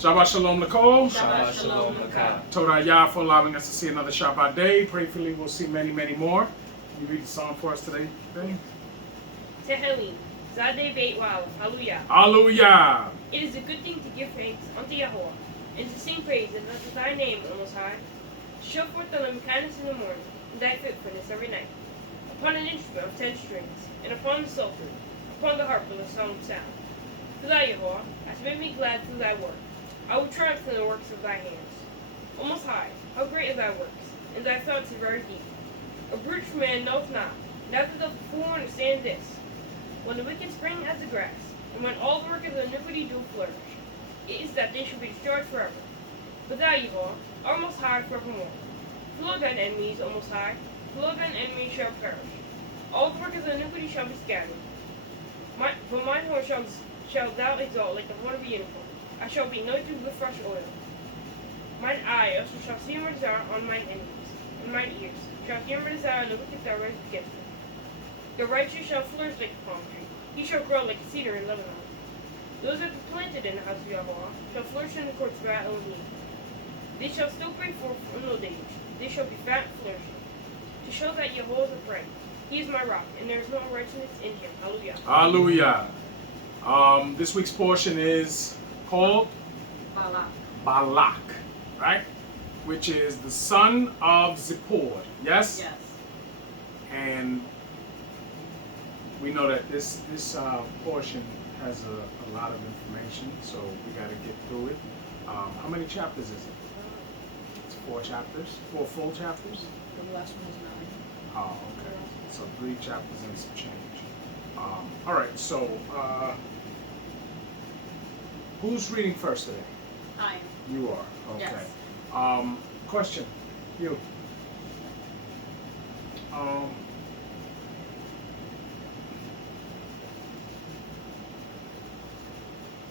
Shabbat Shalom Nicole. Shabbat Shalom Lakah. Toda Yah for allowing us to see another Shabbat day. Prayfully we'll see many, many more. You read the song for us today, Ben? Tehillim, Zadeh Beit Wa'alef, Hallelujah. Hallelujah. It is a good thing to give thanks unto Yahweh, and to sing praise unto thy name, O Most High. To show forth thy loving kindness in the morning, and thy faithfulness every night. Upon an instrument of 10 strings, and upon the psaltery, upon the harp with a solemn sound. For thou, Yahweh, hast made me glad through thy work. I will triumph in the works of thy hands. O Most High, how great are thy works, and thy thoughts are very deep. A brutish man knoweth not, neither doth the fool understand this. When the wicked spring as the grass, and when all the work of iniquity do flourish, it is that they shall be destroyed forever. But thou, Yahweh, art most high forevermore. Flow thine enemies, O Most High, flow thine enemies shall perish. All the work of iniquity shall be scattered. But mine horn shall thou exalt like the horn of a unicorn. I shall be anointed with fresh oil. Mine eye also shall see my desire on mine enemies, and mine ears shall hear my desire on the wicked that rise against me. The righteous shall flourish like a palm tree. He shall grow like a cedar in Lebanon. Those that are planted in the house of Yahweh shall flourish in the courts of Elohim. They shall still bring forth in old age. They shall be fat and flourishing. To show that Yahweh is upright. He is my rock, and there is no unrighteousness in him. Hallelujah. Hallelujah. This week's portion is called Balak, right? Which is the son of Zippor. Yes? Yes. And we know that this portion has a lot of information, so we got to get through it. How many chapters is it? It's 4 chapters, 4 full chapters. The last one is 9. Oh, okay. So 3 chapters and some change. All right. So who's reading first today? I am. You are. Okay. Yes. Question. You.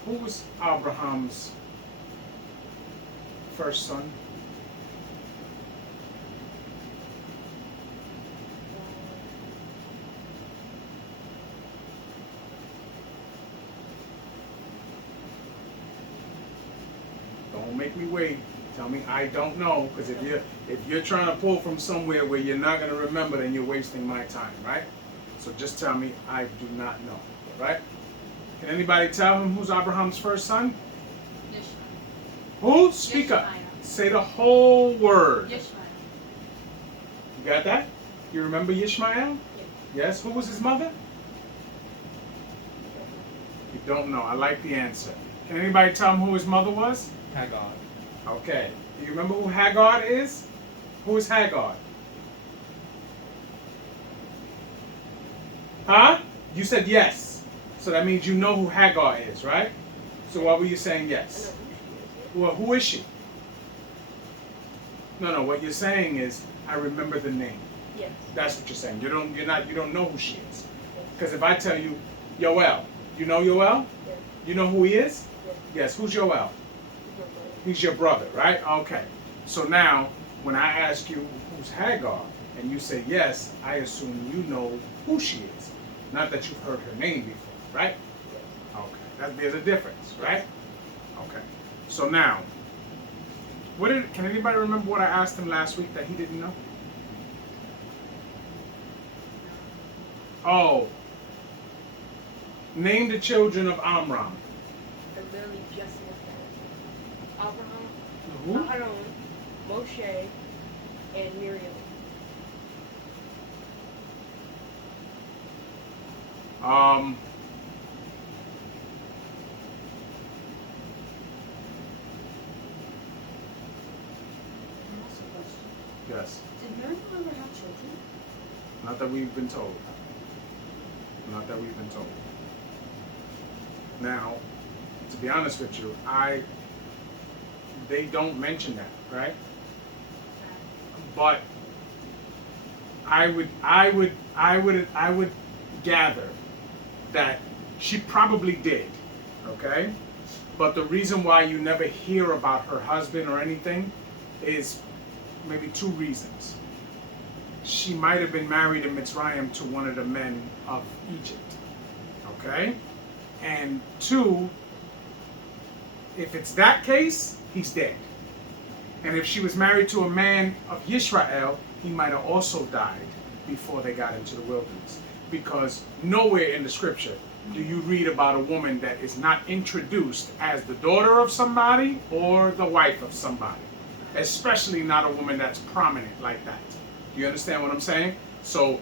Who was Abraham's first son? Don't make me wait. Tell me I don't know, because if you're trying to pull from somewhere where you're not going to remember, then you're wasting my time, right? So just tell me I do not know, right? Can anybody tell him who's Abraham's first son? Yishmael. Who? Speak up. Say the whole word. Yishmael. You got that? You remember Ishmael? Yes. Yes. Who was his mother? You don't know. I like the answer. Can anybody tell him who his mother was? Hagar. Okay. Do you remember who Hagar is? Who is Hagar? Huh? You said yes. So that means you know who Hagar is, right? So why were you saying yes? Well, who is she? No. What you're saying is I remember the name. Yes. That's what you're saying. You don't know who she is. Because if I tell you Yoel, you know Yoel? Yes. You know who he is? Yes. Yes. Who's Yoel? He's your brother, right? Okay. So now, when I ask you who's Hagar, and you say yes, I assume you know who she is. Not that you've heard her name before, right? Okay. There's a difference, right? Okay. So now, can anybody remember what I asked him last week that he didn't know? Oh. Name the children of Amram. I literally just looked at it. Abraham, Who? Aaron, Moshe, and Miriam. Yes. Did Miriam ever have children? Not that we've been told. Not that we've been told. Now, to be honest with you, they don't mention that, right? But I would gather that she probably did, okay? But the reason why you never hear about her husband or anything is maybe 2 reasons. She might have been married in Mitzrayim to one of the men of Egypt, okay? And 2, if it's that case, he's dead. And if she was married to a man of Yisrael, he might have also died before they got into the wilderness. Because nowhere in the scripture do you read about a woman that is not introduced as the daughter of somebody or the wife of somebody. Especially not a woman that's prominent like that. Do you understand what I'm saying? So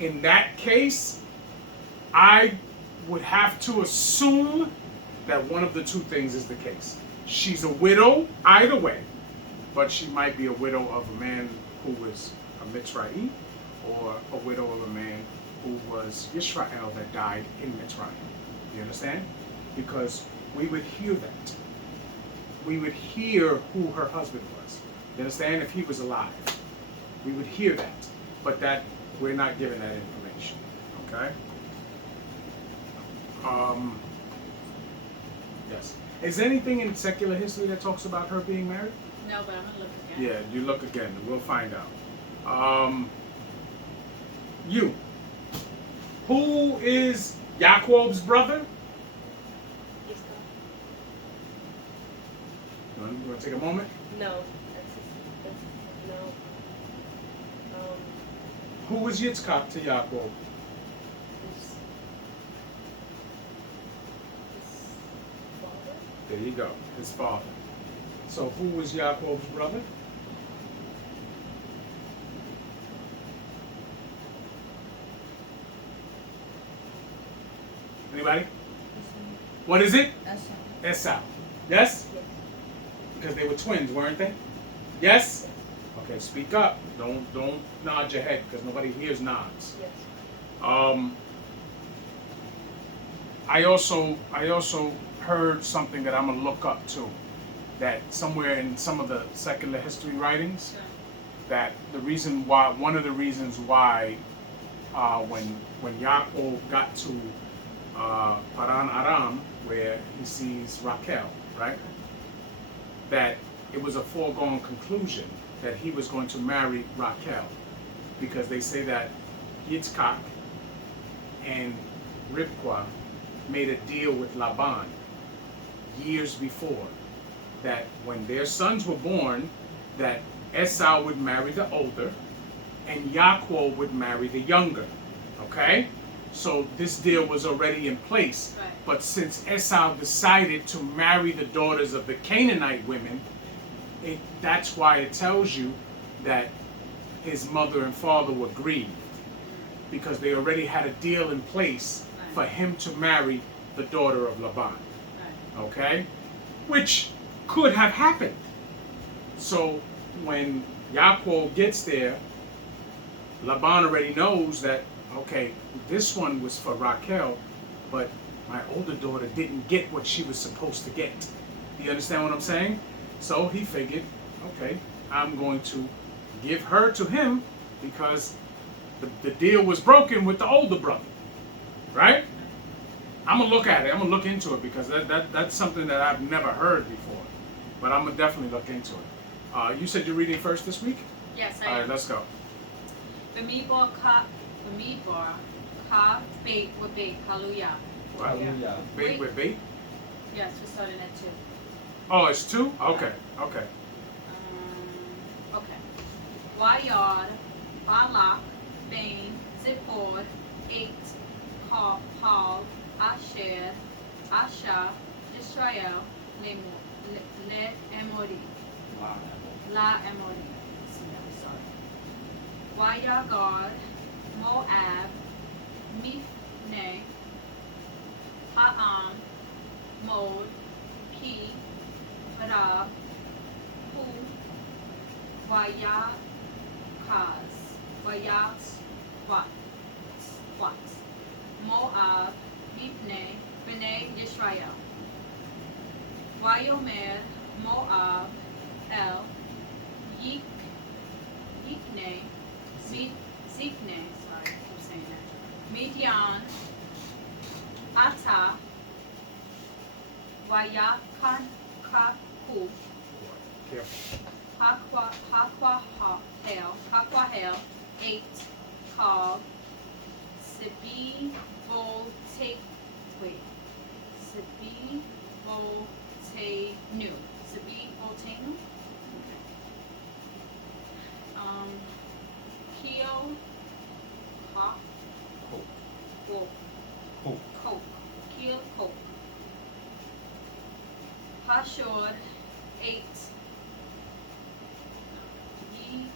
in that case, I would have to assume that one of the two things is the case. She's a widow either way, but she might be a widow of a man who was a Mitzrayim, or a widow of a man who was Israel that died in Mitzrayim. You understand? Because we would hear that. We would hear who her husband was. You understand? If he was alive, we would hear that. But that we're not given that information. Okay? Yes. Is there anything in secular history that talks about her being married? No, but I'm gonna look again. Yeah, you look again. We'll find out. Who is Yaakov's brother? You want to take a moment? No. No. Who was Yitzchak to Yaakov? His father? There you go, his father. So who was Yaakov's brother? Anybody? What is it? Esau. Yes? Yes. Because they were twins, weren't they? Yes? Okay, speak up. Don't nod your head because nobody hears nods. Yes. I also heard something that I'm gonna look up too. That somewhere in some of the secular history writings, Sure. that one of the reasons why when Yaakov got to Paran Aram, where he sees Raquel, right? That it was a foregone conclusion that he was going to marry Raquel, because they say that Yitzchak and Rivka made a deal with Laban years before, that when their sons were born, that Esau would marry the older and Yaakov would marry the younger. Okay? So this deal was already in place. Right. But since Esau decided to marry the daughters of the Canaanite women, that's why it tells you that his mother and father were grieved, because they already had a deal in place for him to marry the daughter of Laban. Right. Okay? Which could have happened. So when Yaakov gets there, Laban already knows that, okay, this one was for Raquel, but my older daughter didn't get what she was supposed to get. Do you understand what I'm saying? So he figured, okay, I'm going to give her to him because the deal was broken with the older brother. Right? I'm going to look at it. I'm going to look into it because that's something that I've never heard before. But I'm going to definitely look into it. You said you're reading first this week? Yes, I All right, am. let's go. Bamidbar ka bait with bait. Hallelujah. Hallelujah. Bait with bait? Yes, we're starting at 2. Oh, it's 2? Okay, okay. Okay. Wayard, Balak, Bain, Zippor, 8, Paul, Asher, Israel, Le Emori. La Emori. Sorry. Wayagard, Moab, Mifne, Ha'am, Mod, Ki, Rab, Hu, Wayakaz, what? Moab, Mifne, Bnei Yisrael. Wayomer, Moab, El, Yikne, Zikne, sorry, I'm saying that. Midian, Ata, Wayakaku, Careful. Hakwahel, 8, Kal, Sibi, Vol, Botenu. Sabi Botenu. Keel. Hop. Hope. Wolf. Hope. Coke. Keel Coke. Hashor. 8. Ye.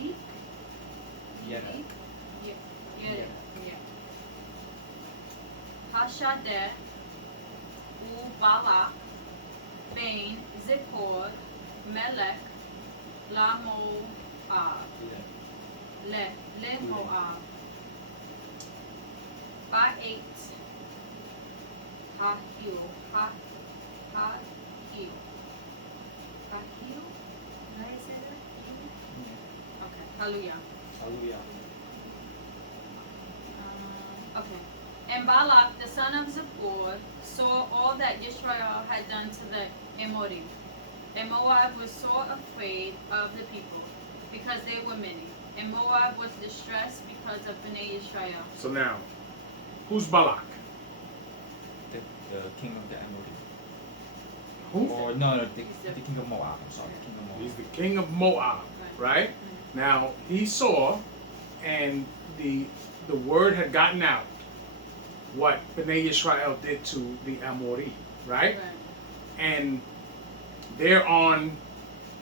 Leek. Yeah. Yeah. Hashadeh. Balak. Bain. Zippor. Melech. La Moab. Le Moab. By 8. Hahil. Hahil. Hahil? Did I say that? Okay. Hallelujah. Hallelujah. Okay. And Balak, the son of Zippor, saw all that Israel had done to the Amorim. And Moab was sore afraid of the people, because they were many. And Moab was distressed because of Bnei Israel. So now, who's Balak? The king of the Amorim. Who? Or no, the king of Moab. I'm sorry, the king of Moab. He's the king of Moab, right? Now he saw, and the word had gotten out what Bnei Israel did to the Amori, right? And they're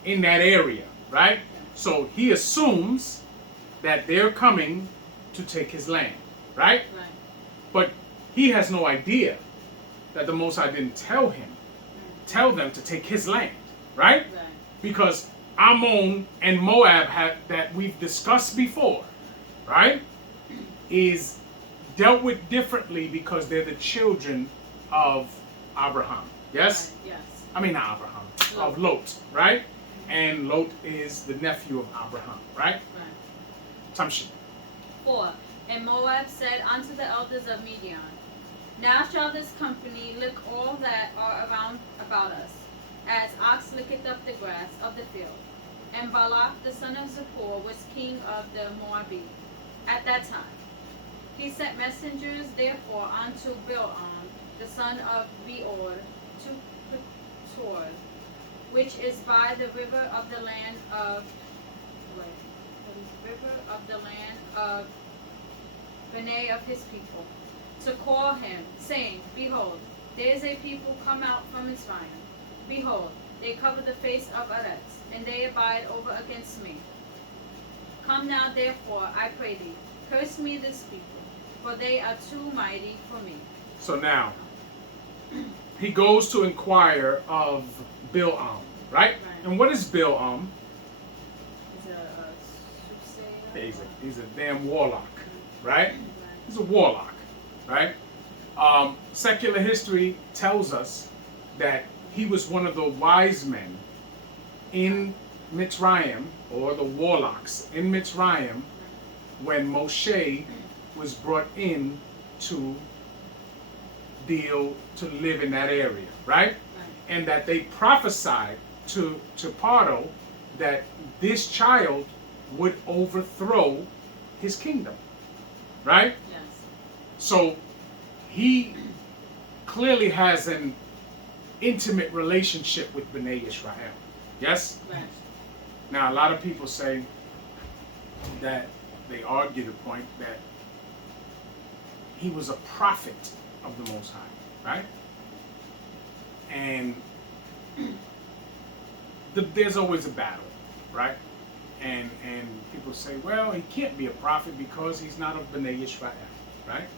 in that area, right? So he assumes that they're coming to take his land, right? But he has no idea that the Most High didn't tell them to take his land, right? Because Ammon and Moab that we've discussed before, right, is dealt with differently because they're the children of Abraham. Yes? Yes. I mean not Abraham, of Lot, right? And Lot is the nephew of Abraham, right? Tamshi. 4. And Moab said unto the elders of Midian, Now shall this company lick all that are around about us, as ox licketh up the grass of the field. And Balak the son of Zippor was king of the Moabite at that time. He sent messengers therefore unto Balaam the son of Beor to Petor, which is by the river of the land of Bnei of his people, to call him, saying, Behold, there is a people come out from Mizraim. Behold, they cover the face of Eretz, and they abide over against me. Come now, therefore, I pray thee, curse me this people, for they are too mighty for me. So now, he goes to inquire of Balaam, right? And what is Balaam? He's a damn warlock, right? He's a warlock, right? Secular history tells us that he was one of the wise men in Mitzrayim, or the warlocks in Mitzrayim, when Moshe was brought in to live in that area, right? And that they prophesied to Paro that this child would overthrow his kingdom, right? Yes. So he clearly has an intimate relationship with Bnei Israel. Yes? Right. Now, a lot of people say that they argue the point that he was a prophet of the Most High, right? And there's always a battle, right? And people say, well, he can't be a prophet because he's not of Bnei Israel, right?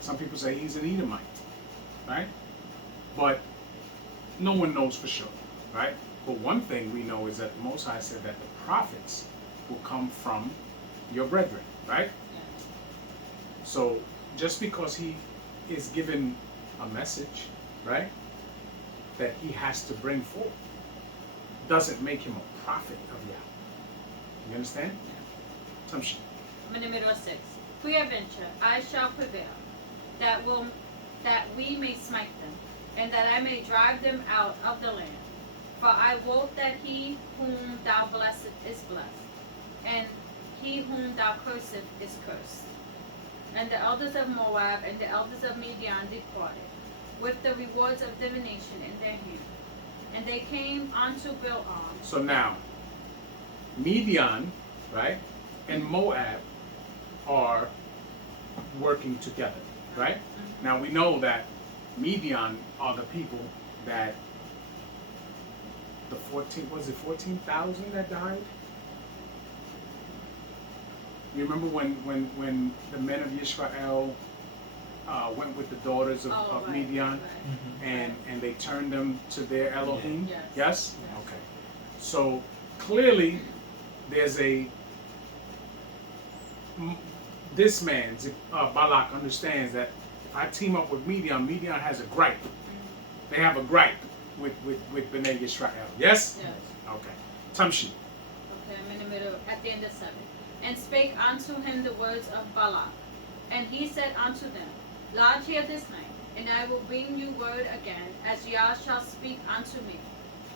Some people say he's an Edomite, right? But no one knows for sure, right? But one thing we know is that the Most High said that the prophets will come from your brethren, right? So just because he is given a message, right, that he has to bring forth, doesn't make him a prophet of Yahweh. You understand? Some shit. Numero 6. Peradventure I shall prevail, that we may smite them, and that I may drive them out of the land. For I wot that he whom thou blessest is blessed, and he whom thou cursest is cursed. And the elders of Moab and the elders of Midian departed. with the rewards of divination in their hand. And they came unto Bil'am. So now, Midian, right, and Moab are working together, right? Now we know that Midian are the people that the 14,000 that died? You remember when the men of Israel went with the daughters of Right, Midian right. and they turned them to their Elohim? Yes. Yes? Yes. Okay. So clearly there's this man, Balak, understands that if I team up with Midian, Midian has a gripe. They have a gripe with Bnei Yisrael. Yes? Yes. Okay. Tamshi. Okay, I'm in the middle, at the end of 7. And spake unto him the words of Balak. And he said unto them, Lodge here this night, and I will bring you word again, as Yah shall speak unto me.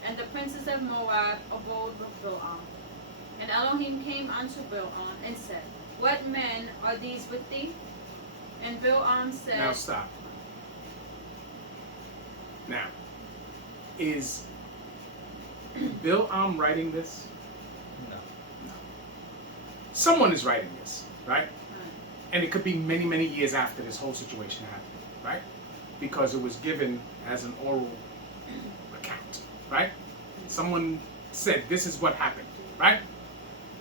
And the princes of Moab abode with Bil'am. And Elohim came unto Bil'am, and said, What men are these with thee? And Bil'am said... Now stop. Now, is Bil'am writing this? No. Someone is writing this, right? And it could be many, many years after this whole situation happened, right? Because it was given as an oral account, right? Someone said, this is what happened, right?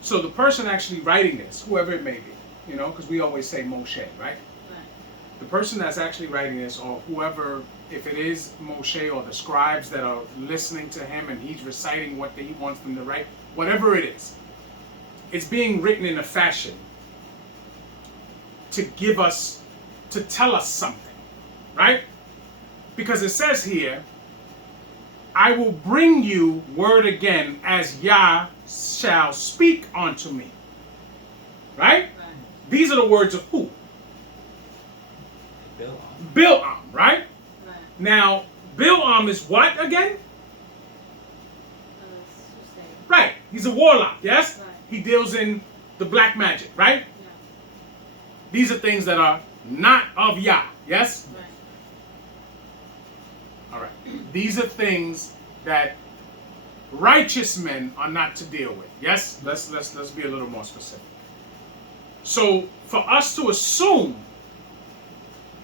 So the person actually writing this, whoever it may be, you know, because we always say Moshe, right? The person that's actually writing this, or whoever, if it is Moshe or the scribes that are listening to him and he's reciting what he wants them to write, whatever it is, it's being written in a fashion to give us, to tell us something, right? Because it says here, I will bring you word again as Yah shall speak unto me, right? These are the words of who? Bil'am, right? Now, Bil'am is what again? Right, he's a warlock, yes? Right. He deals in the black magic, right? Yeah. These are things that are not of Yah, yes? Right. All right. These are things that righteous men are not to deal with, yes? Let's be a little more specific. So, for us to assume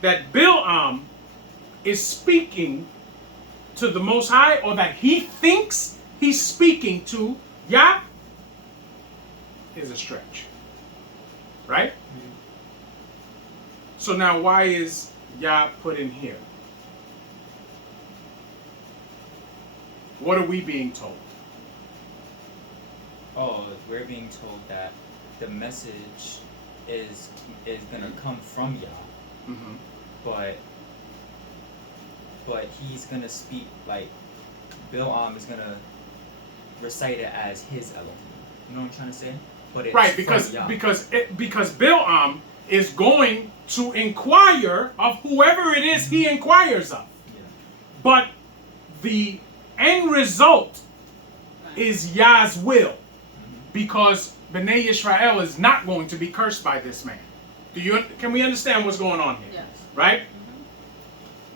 that Bil'am is speaking to the Most High, or that he thinks he's speaking to Yah, is a stretch. Right? So now why is Yah put in here? What are we being told? Oh, we're being told that the message is gonna come from Yah, Mm-hmm. but he's gonna speak, like, Bil'am is gonna recite it as his Elohim. You know what I'm trying to say? But it's Right, from Yah. because Bil'am is going to inquire of whoever it is he inquires of. Yeah. But the end result is Yah's will, because Bnei Yisrael is not going to be cursed by this man. Can we understand what's going on here? Yes. Right?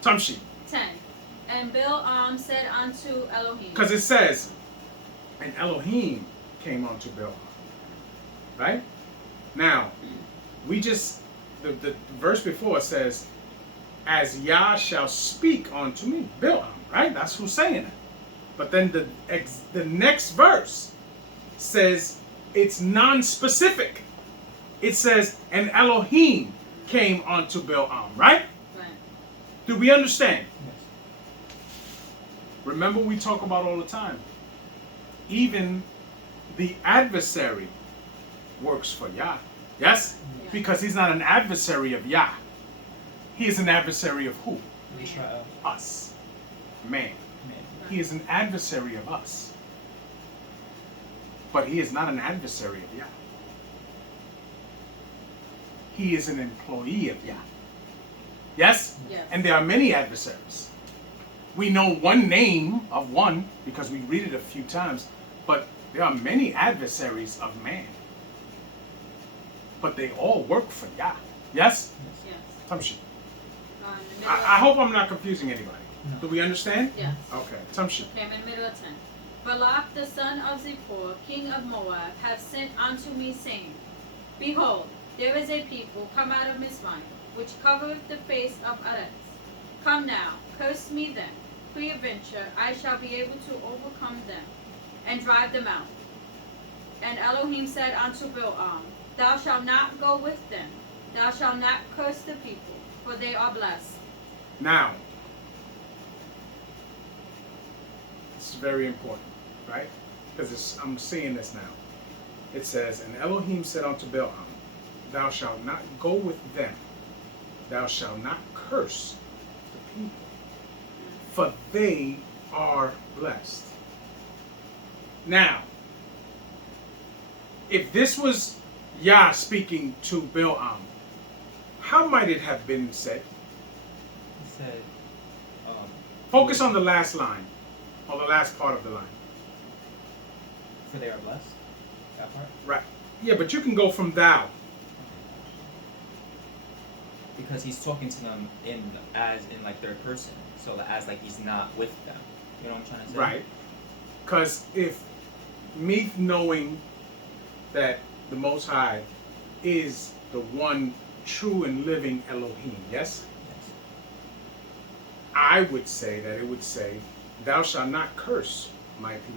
Tamshi. 10. And Bil'am said unto Elohim. Because it says, and Elohim came unto Bil'am. Right? Now, the verse before says, as Yah shall speak unto me, Bil'am, right? That's who's saying it. But then the next verse says it's non-specific. It says, and Elohim came unto Bil'am, right? Right. Do we understand? Yes. Remember, we talk about all the time. Even the adversary works for Yah. Yes? Yeah. Because he's not an adversary of Yah. He is an adversary of who? Israel. Us. Man. Man. He is an adversary of us. But he is not an adversary of Yah. He is an employee of Yah. Yes? Yes. And there are many adversaries. We know one name of one because we read it a few times, but there are many adversaries of man. But they all work for Yah. Yes? Yes. Tamshi. in the middle I hope I'm not confusing anybody. No. Do we understand? Yes. Okay. Tamshi. Okay, I'm in the middle of 10. Balak the son of Zippor, king of Moab, hath sent unto me, saying, Behold, there is a people come out of Mizraim, which covereth the face of Arez. Come now, curse me them. Peradventure I shall be able to overcome them, and drive them out. And Elohim said unto Balaam, Thou shalt not go with them. Thou shalt not curse the people, for they are blessed. Now, this is very important, right? Because I'm seeing this now. It says, And Elohim said unto Balaam, Thou shalt not go with them. Thou shalt not curse the people, for they are blessed. Now, if this was Yah speaking to Balaam, how might it have been said? He said, Focus on the last line, or the last part of the line. for they are blessed. That part. Right. Yeah, but you can go from thou. Because he's talking to them in like third person, so as like he's not with them. You know what I'm trying to say? Right. Because if me knowing that the Most High is the one true and living Elohim, yes? Yes. I would say that it would say, Thou shalt not curse my people,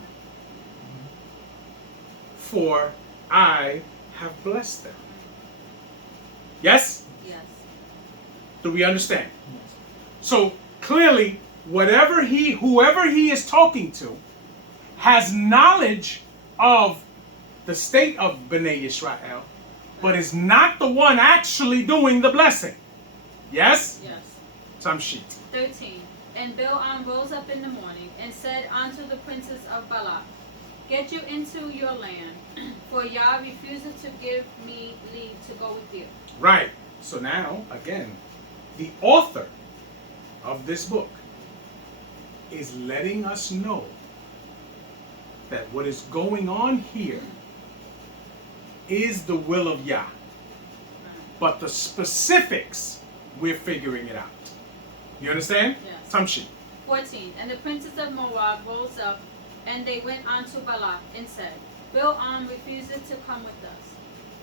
for I have blessed them. Yes? Yes. Do we understand? Yes. So clearly, whoever he is talking to has knowledge of the state of Bnei Yisrael, but is not the one actually doing the blessing. Yes? Yes. Some sheet. 13. And Balaam rose up in the morning, and said unto the princes of Balak, Get you into your land, for Yah refuseth to give me leave to go with you. Right. So now, again, the author of this book is letting us know that what is going on here is the will of Yah. But the specifics, we're figuring it out. You understand? Yes. Tamshi. 14. And the princes of Moab rose up, and they went unto Balak, and said, Balaam refuseth to come with us.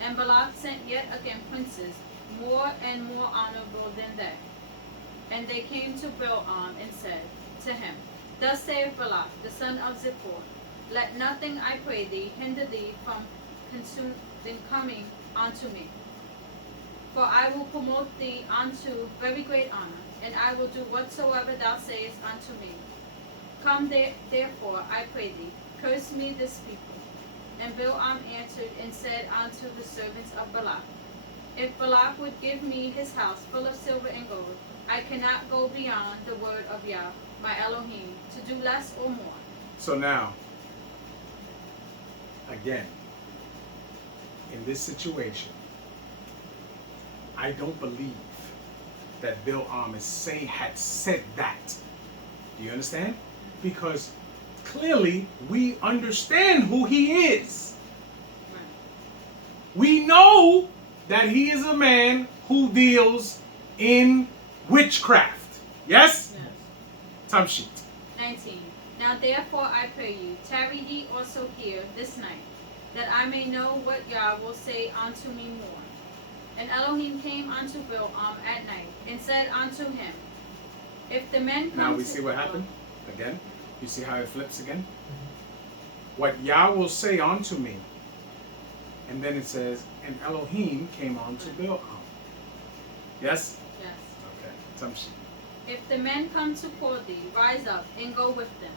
And Balak sent yet again princes, more and more honorable than they. And they came to Balaam, and said to him, Thus saith Balak, the son of Zippor, Let nothing, I pray thee, hinder thee from coming unto me. For I will promote thee unto very great honor, and I will do whatsoever thou sayest unto me. Come therefore, I pray thee, curse me this people. And Balaam answered and said unto the servants of Balak, If Balak would give me his house full of silver and gold, I cannot go beyond the word of Yah, my Elohim, to do less or more. So now, again, in this situation, I don't believe that Balaam had said that. Do you understand? Because clearly we understand who he is. Right. We know that he is a man who deals in witchcraft. Yes? Yes. Time sheet. 19. Now therefore I pray you, tarry ye also here this night, that I may know what Yah will say unto me more. And Elohim came unto Balaam at night, and said unto him, If the men come Now we to see what happened. Again. You see how it flips again? What Yah will say unto me. And then it says, and Elohim came unto Balaam. Yes? Yes. Okay. Time sheet. If the men come to call thee, rise up and go with them.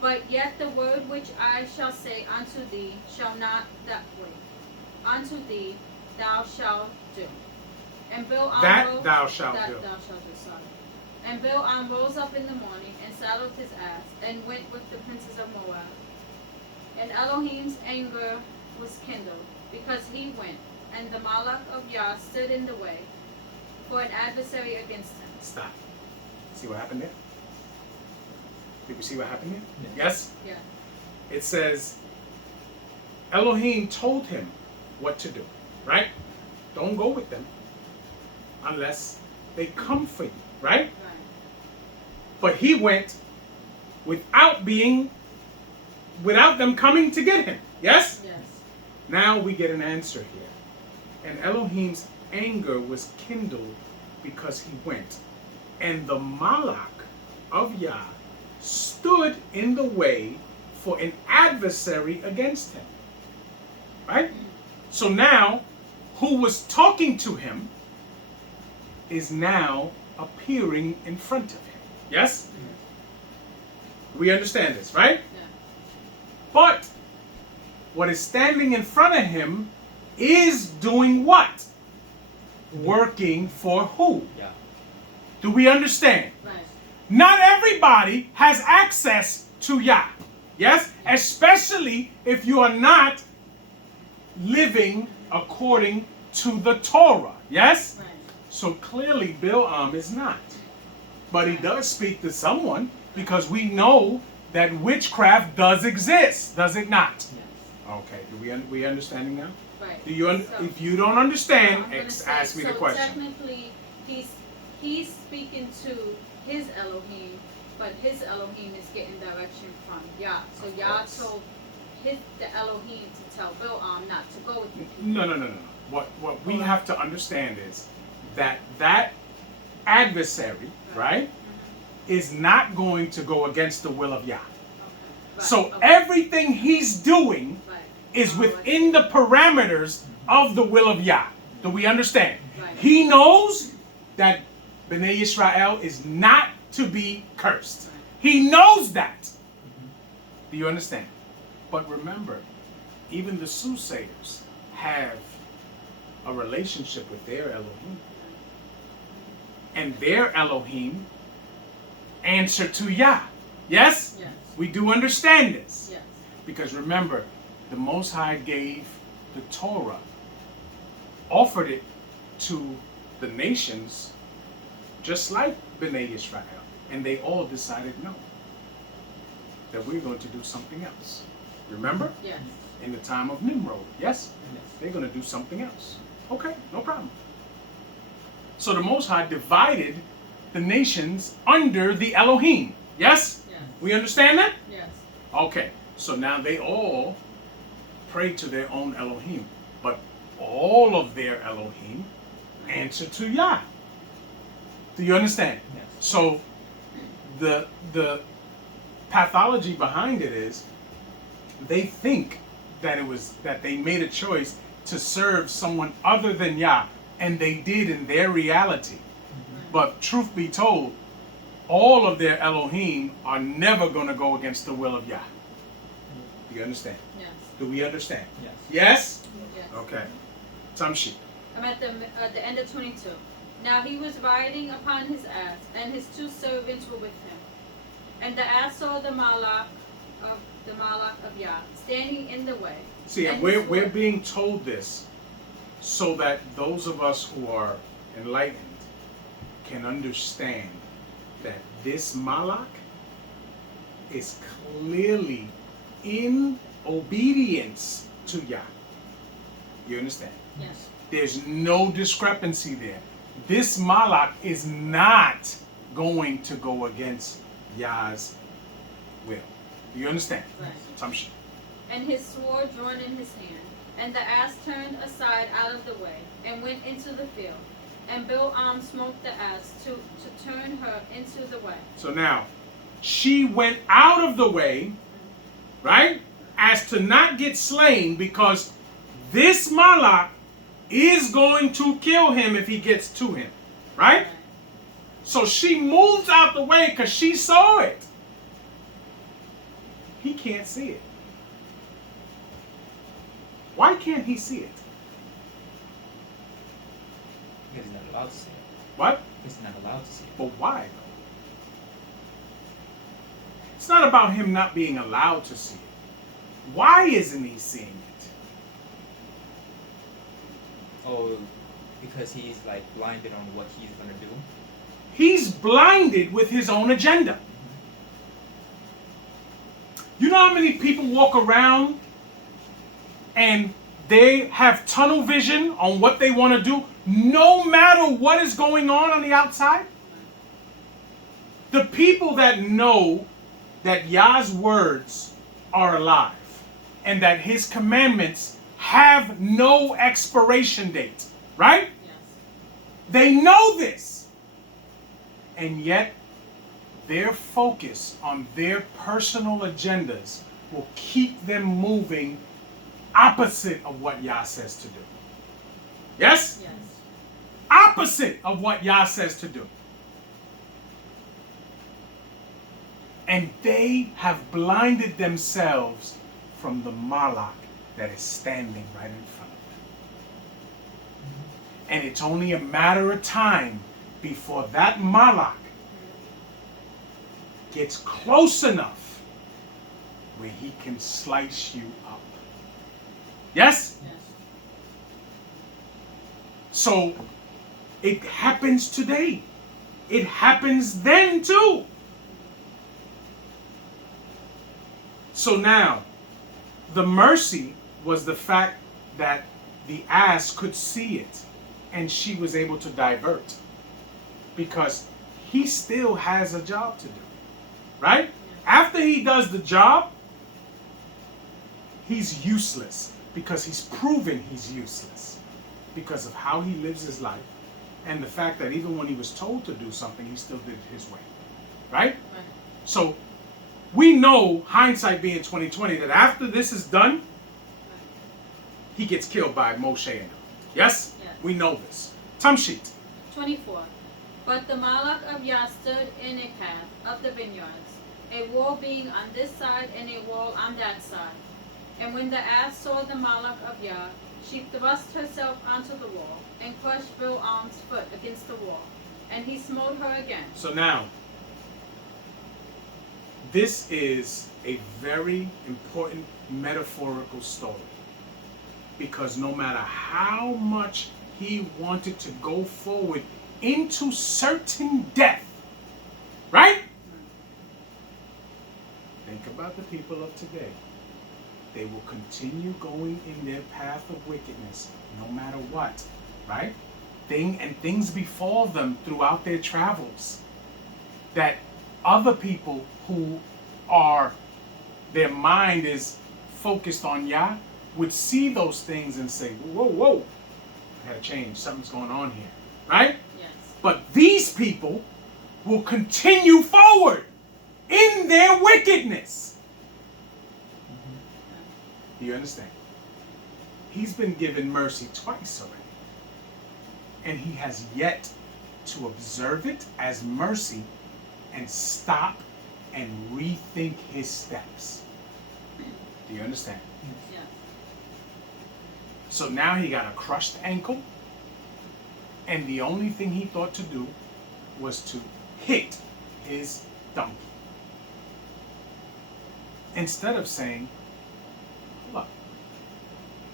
But yet the word which I shall say unto thee shall not that way. Unto thee thou shalt do. And Balaam That thou shalt do. Thou shalt do, sorry. And Balaam rose up in the morning and saddled his ass, and went with the princes of Moab. And Elohim's anger was kindled, because he went, and the Balak of Yah stood in the way, for an adversary against him. Stop. See what happened there? Did we see what happened there? Yeah. Yes? Yeah. It says, Elohim told him what to do, right? Don't go with them unless they come for you, right? Right. But he went without them coming to get him. Yes? Yes. Now we get an answer here. And Elohim's anger was kindled because he went. And the Malak of Yah stood in the way for an adversary against him. Right? So now, who was talking to him is now appearing in front of him. Yes? We understand this, right? Yeah. But what is standing in front of him is doing what? Working for who? Yeah. Do we understand? Right. Not everybody has access to Yah. Yes? Especially if you are not living according to the Torah. Yes? Right. So clearly Bil'am is not. But he does speak to someone because we know that witchcraft does exist, does it not? Yes. Okay, we understanding now? Right. Do you So- if you don't understand, I'm gonna say, ask me the so question. technically, he's speaking to his Elohim, but his Elohim is getting direction from Yah. So Of Yah course. told the Elohim to tell Bil'am not to go with him. No. What we have to understand is that adversary, right, is not going to go against the will of Yah. Okay. Right. So okay. everything he's doing Right. is Oh, I within the parameters of the will of Yah. Do we understand? Right. He knows that Bnei Yisrael is not to be cursed. He knows that. Do you understand? But remember, even the soothsayers have a relationship with their Elohim. And their Elohim answer to Yah. Yes? Yes. We do understand this. Yes. Because remember, the Most High gave the Torah, offered it to the nations, just like Bnei Israel. And they all decided no. That we're going to do something else. Remember? Yes. In the time of Nimrod. Yes? Yes. They're going to do something else. Okay, no problem. So the Most High divided the nations under the Elohim. Yes? Yes. We understand that? Yes. Okay, so now they all pray to their own Elohim, but all of their Elohim answer to Yah. Do you understand? Yes. So the pathology behind it is they think that they made a choice to serve someone other than Yah, and they did in their reality. But truth be told, all of their Elohim are never going to go against the will of Yah. Do you understand? Yes. Do we understand? Yes. Yes? Yes. Okay. Tamshi. I'm at the end of 22. Now he was riding upon his ass, and his two servants were with him. And the ass saw the Malak of Yah standing in the way. See, And we're he swore- being told this so that those of us who are enlightened can understand that this Malak is clearly in obedience to Yah. You understand? Yes. There's no discrepancy there. This Malak is not going to go against Yah's will. Do you understand? Right. Tamshi. And his sword drawn in his hand. And the ass turned aside out of the way, and went into the field. And Bil'am smote the ass to turn her into the way. So now, she went out of the way, right, as to not get slain, because this Malak is going to kill him if he gets to him, right? So she moves out the way because she saw it. He can't see it. Why can't he see it? Because he's not allowed to see it. What? Because he's not allowed to see it. But why, though? It's not about him not being allowed to see it. Why isn't he seeing it? Oh, because he's like blinded on what he's gonna do. He's blinded with his own agenda. You know how many people walk around and they have tunnel vision on what they want to do, no matter what is going on the outside. The people that know that Yah's words are alive and that his commandments have no expiration date, right? Yes. They know this. And yet, their focus on their personal agendas will keep them moving opposite of what Yah says to do. Yes? Yes. Opposite of what Yah says to do. And they have blinded themselves from the Malak that is standing right in front of them. And it's only a matter of time before that Malak gets close enough where he can slice you up. Yes? Yes. So it happens today. It happens then too. So now, the mercy was the fact that the ass could see it and she was able to divert, because he still has a job to do, right? After he does the job, he's useless, because he's proven he's useless because of how he lives his life and the fact that even when he was told to do something, he still did it his way, right? So we know, hindsight being 2020, that after this is done, he gets killed by Moshe and them. Yes? Yes. We know this. Tamshit. 24. But the Malak of Yah stood in a path of the vineyards, a wall being on this side and a wall on that side. And when the ass saw the Malak of Yah, she thrust herself onto the wall and crushed Bil'am's foot against the wall, and he smote her again. So now, this is a very important metaphorical story, because no matter how much he wanted to go forward into certain death, right? Think about the people of today. They will continue going in their path of wickedness no matter what, right? Things befall them throughout their travels that other people who are, their mind is focused on Yah, would see those things and say, whoa, whoa, I gotta change, something's going on here, right? Yes. But these people will continue forward in their wickedness. Do you understand? He's been given mercy twice already, and he has yet to observe it as mercy and stop and rethink his steps. Do you understand? Yes. So now he got a crushed ankle, and the only thing he thought to do was to hit his donkey. Instead of saying, look,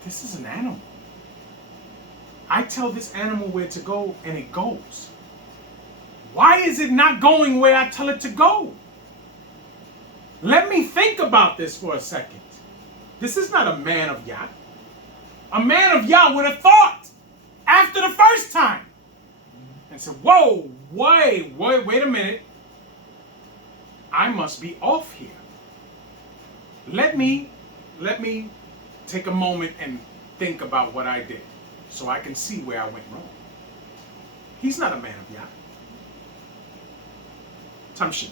this is an animal. I tell this animal where to go and it goes. Why is it not going where I tell it to go? Let me think about this for a second. This is not a man of Yah. A man of Yah would have thought after the first time and said, whoa, wait a minute. I must be off here. Let me take a moment and think about what I did so I can see where I went wrong. He's not a man of Yah. Tamshi.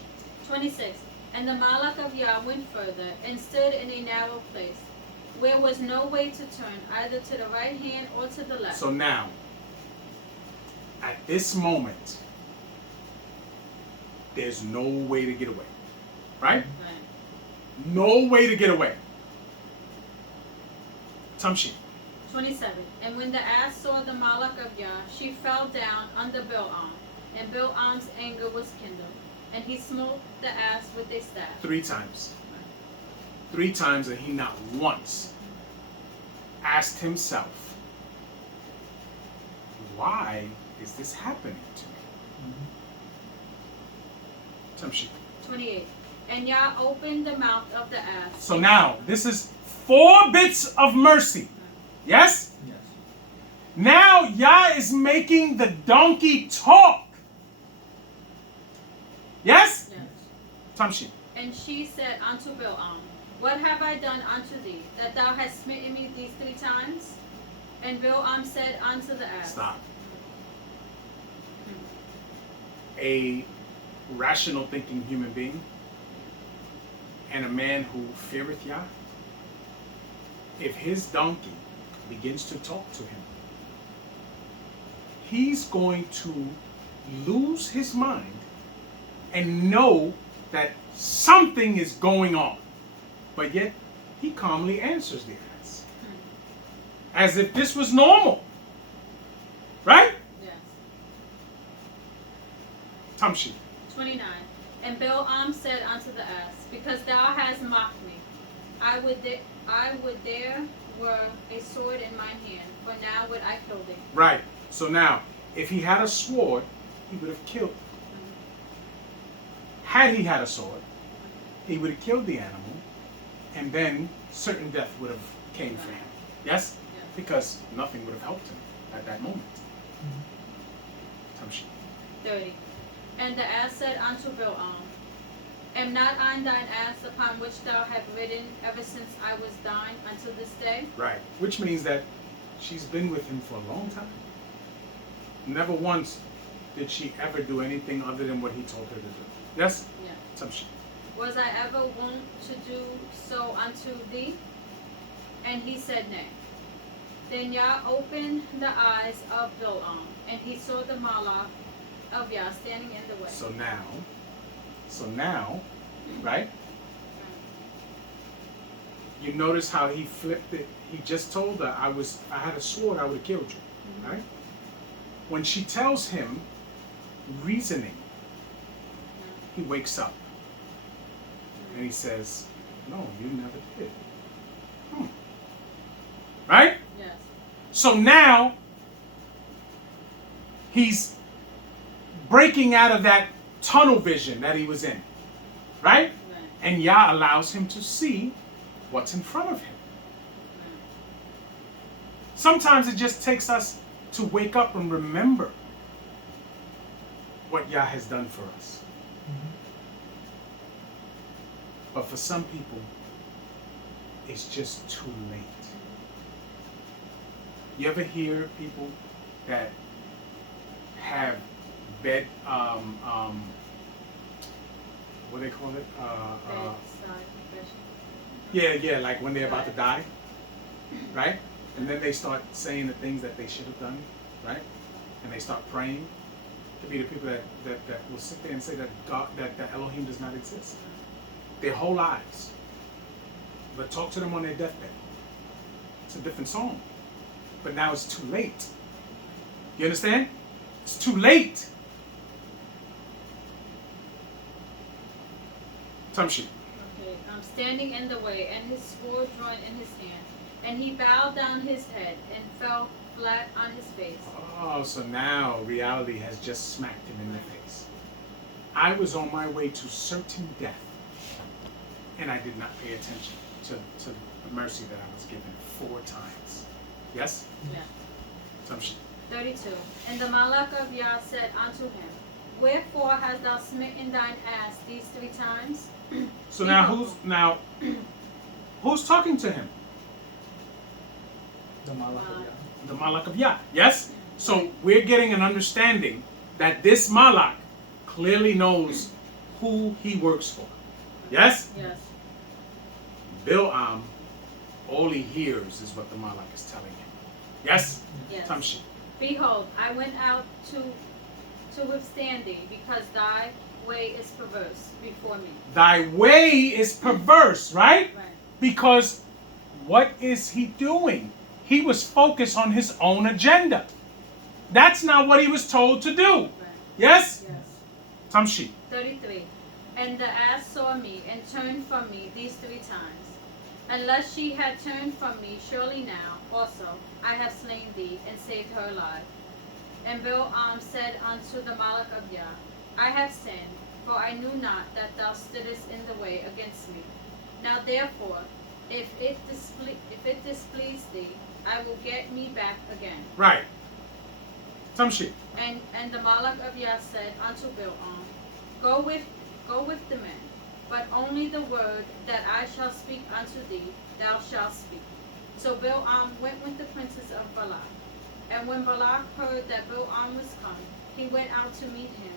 26. And the Malak of Yah went further and stood in a narrow place, where was no way to turn either to the right hand or to the left. So now, at this moment, there's no way to get away. Right? Right. No way to get away. Tamshi. 27. And when the ass saw the Malak of Yah, she fell down under Bil'am, and Bil'am's anger was kindled, and he smote the ass with a staff. 3 times. 3 times, and he not once asked himself, why is this happening to me? Tamshi. 28. And Yah opened the mouth of the ass. So now, this is 4 bits of mercy. Yes? Yes. Now Yah is making the donkey talk. Yes? Yes. Tamshi. And she said unto Balaam, What have I done unto thee, that thou hast smitten me these 3 times? And Balaam said unto the ass. Stop. A rational thinking human being and a man who feareth Yah, if his donkey begins to talk to him, he's going to lose his mind and know that something is going on. But yet, he calmly answers the ass. As if this was normal. Right? Yes. Tamshi. 29. And Balaam said unto the ass, Because thou hast mocked me, I would there were a sword in mine hand, for now would I kill thee. Right. So now, if he had a sword, he would have killed. Had he had a sword, he would have killed the animal, and then certain death would have came for him. Yes? Yes. Because nothing would have helped him at that moment. Tamshi. 30. And the ass said unto Balaam, Am not I thine ass upon which thou hast ridden ever since I was thine until this day? Right. Which means that she's been with him for a long time. Never once did she ever do anything other than what he told her to do. Yes? Yeah. Tamshi. Was I ever wont to do so unto thee? And he said, Nay. Then Yah opened the eyes of Balaam, and he saw the Malach of Yah standing in the way. So now, right? You notice how he flipped it. He just told her, I had a sword, I would have killed you. Right? When she tells him reasoning, he wakes up and he says, No, you never did. Right? Yes. So now he's breaking out of that tunnel vision that he was in. Right? Right. And Yah allows him to see what's in front of him. Sometimes it just takes us to wake up and remember what Yah has done for us. But for some people, it's just too late. You ever hear people that have bed, what do they call it? Bedside confession. Yeah, like when they're about to die, right? And then they start saying the things that they should have done, right? And they start praying. To be the people that will sit there and say that God, that Elohim does not exist. Their whole lives. But talk to them on their deathbed. It's a different song. But now it's too late. You understand? It's too late. Tamshi. Okay. Standing in the way, and his sword drawn in his hand. And he bowed down his head and fell flat on his face. Oh, so now reality has just smacked him in the face. I was on my way to certain death, and I did not pay attention to the mercy that I was given 4 times. Yes? Yeah. Tamshi. 32. And the Malach of Yah said unto him, Wherefore hast thou smitten thine ass these 3 times? So now who's talking to him? The Malach of Yah. The Malach of Yah. Yes? So we're getting an understanding that this Malach clearly knows who he works for. Yes? Yes. Bil'am, all he hears is what the Malach is telling him. Yes? Yes. Tamshi. Behold, I went out to withstand thee, because thy way is perverse before me. Thy way is perverse, right? Right. Because what is he doing? He was focused on his own agenda. That's not what he was told to do. Right. Yes? Yes. Tamshi. 33. And the ass saw me and turned from me these 3 times. Unless she had turned from me, surely now also I have slain thee and saved her alive. And Balaam said unto the Malach of Yah, I have sinned, for I knew not that thou stoodest in the way against me. Now therefore, If it displease thee, I will get me back again. Right. Tamshi. And the Balak of Yah said unto Balaam, Go with the men, but only the word that I shall speak unto thee thou shalt speak. So Balaam went with the princes of Balak. And when Balak heard that Balaam was come, he went out to meet him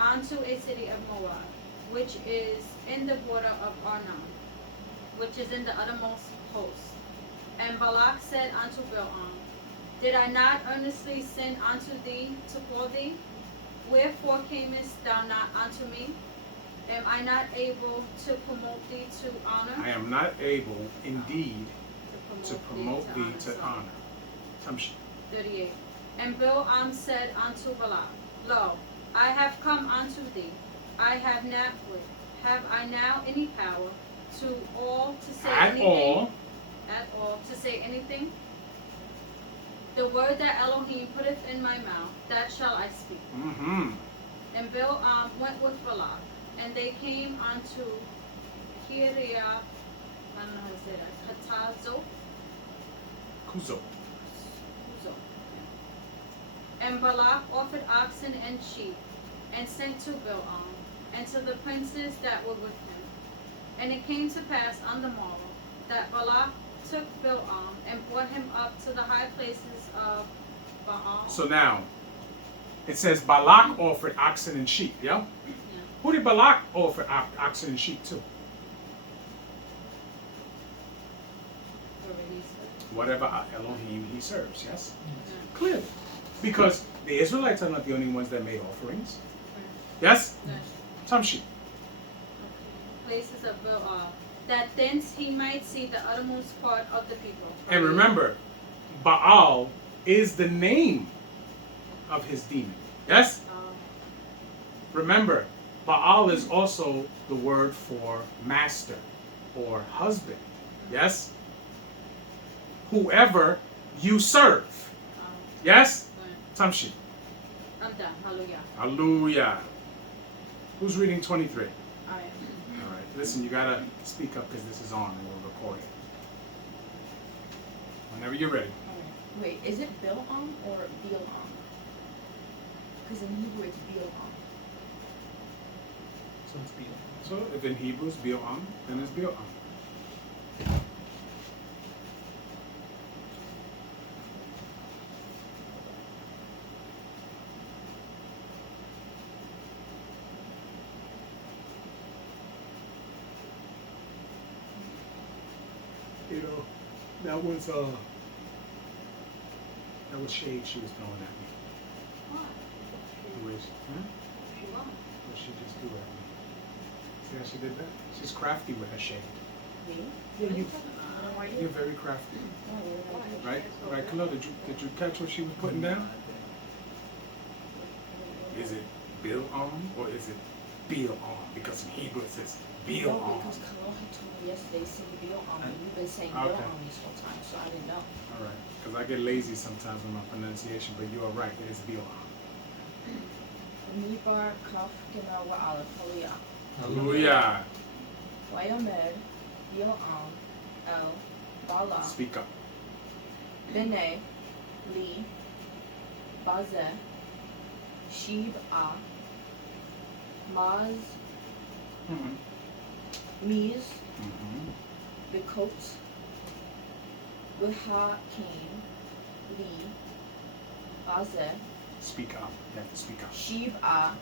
unto a city of Moab, which is in the border of Arnon, which is in the uttermost coast. And Balak said unto Balaam, Did I not earnestly send unto thee to call thee? Wherefore camest thou not unto me? Am I not able to promote thee to honor? I am not able, indeed, to promote thee to So, honor. Tamshi. 38. And Balaam said unto Balak, Lo, I have come unto thee. Have I now any power to say At anything? all. At all to say anything? The word that Elohim putteth in my mouth, that shall I speak. Mm-hmm. And Balaam went with Balak, and they came unto Kiriath, I don't know how to say that, Hatazo. Kuzo. And Balak offered oxen and sheep, and sent to Balaam, and to the princes that were with him. And it came to pass on the morrow, that Balak took Balaam, and brought him up to the high places of Baal. So now, it says Balak offered oxen and sheep, yeah? Yeah. Who did Balak offer oxen and sheep to? Already said. Whatever Elohim he serves, yes? Yeah. Clearly. Because the Israelites are not the only ones that made offerings. Yes? Yeah. Tamshi. Places of Baal, that thence he might see the uttermost part of the people. And remember, Baal is the name of his demon. Yes? Remember, Baal is also the word for master or husband. Yes? Whoever you serve. Yes? Tamshi. I'm done. Hallelujah. Hallelujah. Who's reading 23? I am. All right. Listen, you gotta speak up because this is on and we're recording. Whenever you're ready. Wait, is it Bil'am or Bil'am? Because in Hebrew it's Bil'am. So it's Beal. So if in Hebrew it's Bil'am, then it's Bil'am. You know, that was shade she was throwing at me. The way she, what she just threw at me. See how she did that? She's crafty with her shade. Me? Yeah, Why are you're very crafty, you? right? Right, Khalil, did you catch what she was putting down? Is it Bil'am or is it Bil'am? Because in Hebrew it says No, Bil'am. because Khalil had told me yesterday say Bil'am, and you've been saying Okay. Bil'am this whole time, so I didn't know. All right, because I get lazy sometimes with my pronunciation, but you are right. It is Bil'am. Mibar Kaf Gimel Wa'alef Hallelujah. Hallelujah. Wayomer Bil'am El Balak Speak up. Bene Li Bazeh Shib'a Maz Mm-hmm. Miz Mm-hmm. Bekot Wihakim Li Bazeh Speak up. You have to speak up. Shib'a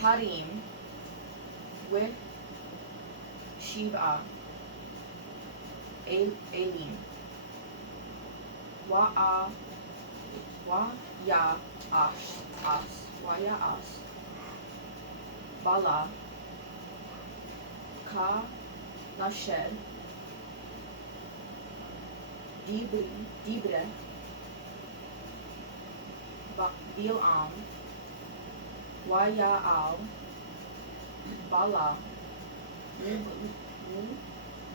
Parim with Shib'a Elim Wa'a Wa'ya Wa'ya As Bala Ka Nashed Dibre Bil'am Wa'ya'al Bala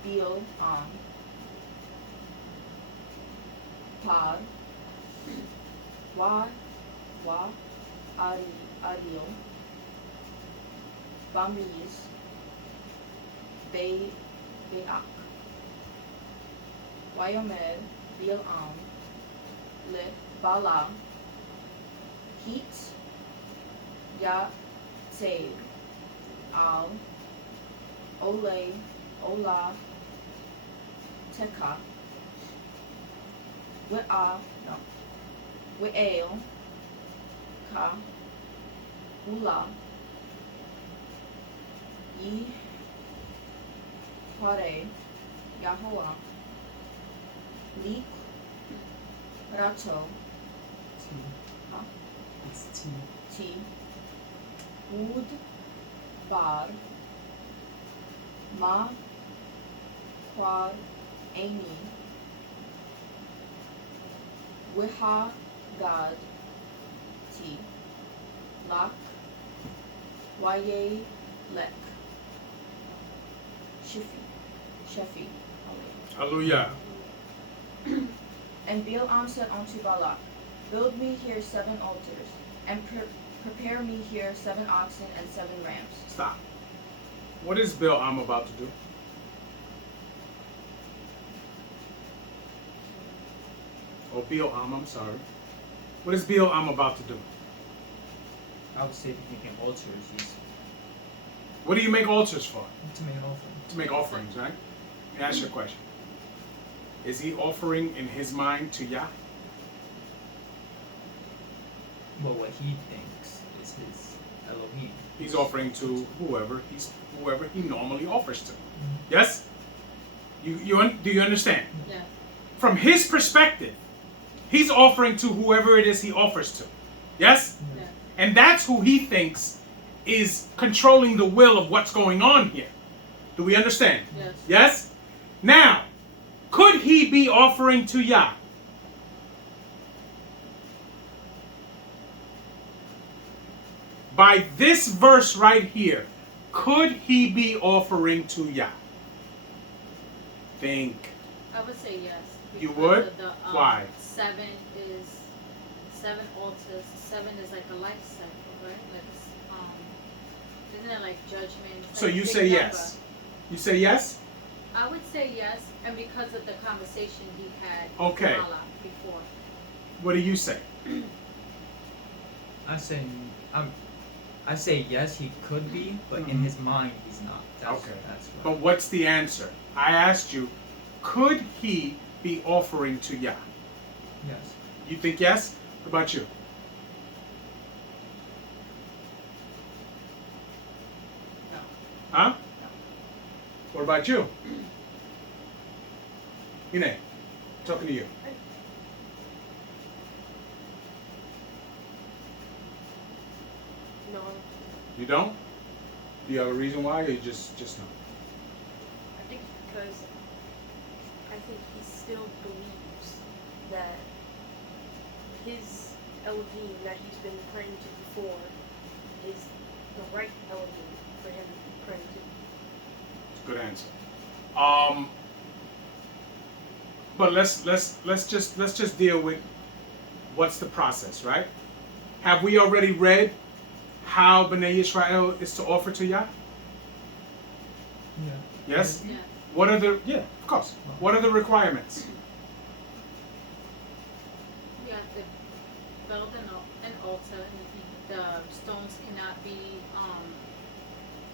Bil'am Pad Aril Bamiz Balak. Wayomer Bil'am le Balak. Hit Yatzeb al Ole Ola Teka. We'el Ka Ula Yi Hare Yahoah Lik Rato Huh? It's T. T Ud Bar Ma Quad Amy Wiha Gad T Lak Waye Lek Shefi Hallelujah. And Bil'am said unto Balak, build me here 7 altars, and prepare me here 7 oxen and 7 rams. Stop. What is Bil'am about to do? Or Bil'am, I'm sorry. What is Bil'am about to do? I would say if he's making altars, he's What do you make altars for? to make an offering. To make offerings, right? Let me ask you a question. Is he offering in his mind to Yah? Well, what he thinks is his Elohim. He's offering to whoever he normally offers to. Yes? Do you understand? Yeah. From his perspective, he's offering to whoever it is he offers to. Yes? Yeah. And that's who he thinks is controlling the will of what's going on here. Do we understand? Yes. Yes? Now, could he be offering to Yah? By this verse right here, could he be offering to Yah? Think. I would say yes. You because would? of the, Why? 7 is 7 altars. 7 is like a life cycle, right? Like, isn't it like judgment? It's So like a you big say number. yes. You say yes? I would say yes, and because of the conversation he had Okay. with Balak before. What do you say? I say yes, he could be, but in Mhm. his mind, he's not. That's But what. what's the answer? I asked you, could he be offering to Yah? Yes. You think yes? What about you? No. Huh? What about you? Ine, talking to you. No, You don't? Do you have a reason why, or you just no? I think because I think he still believes that his Elohim that he's been praying to before is the right Elohim for him to be praying to. Good answer. But let's just deal with what's the process, right? Have we already read how Bnei Israel is to offer to Yah? Yeah. Yes. Yeah. What are the of course. What are the requirements? You have to build an altar, and the stones cannot be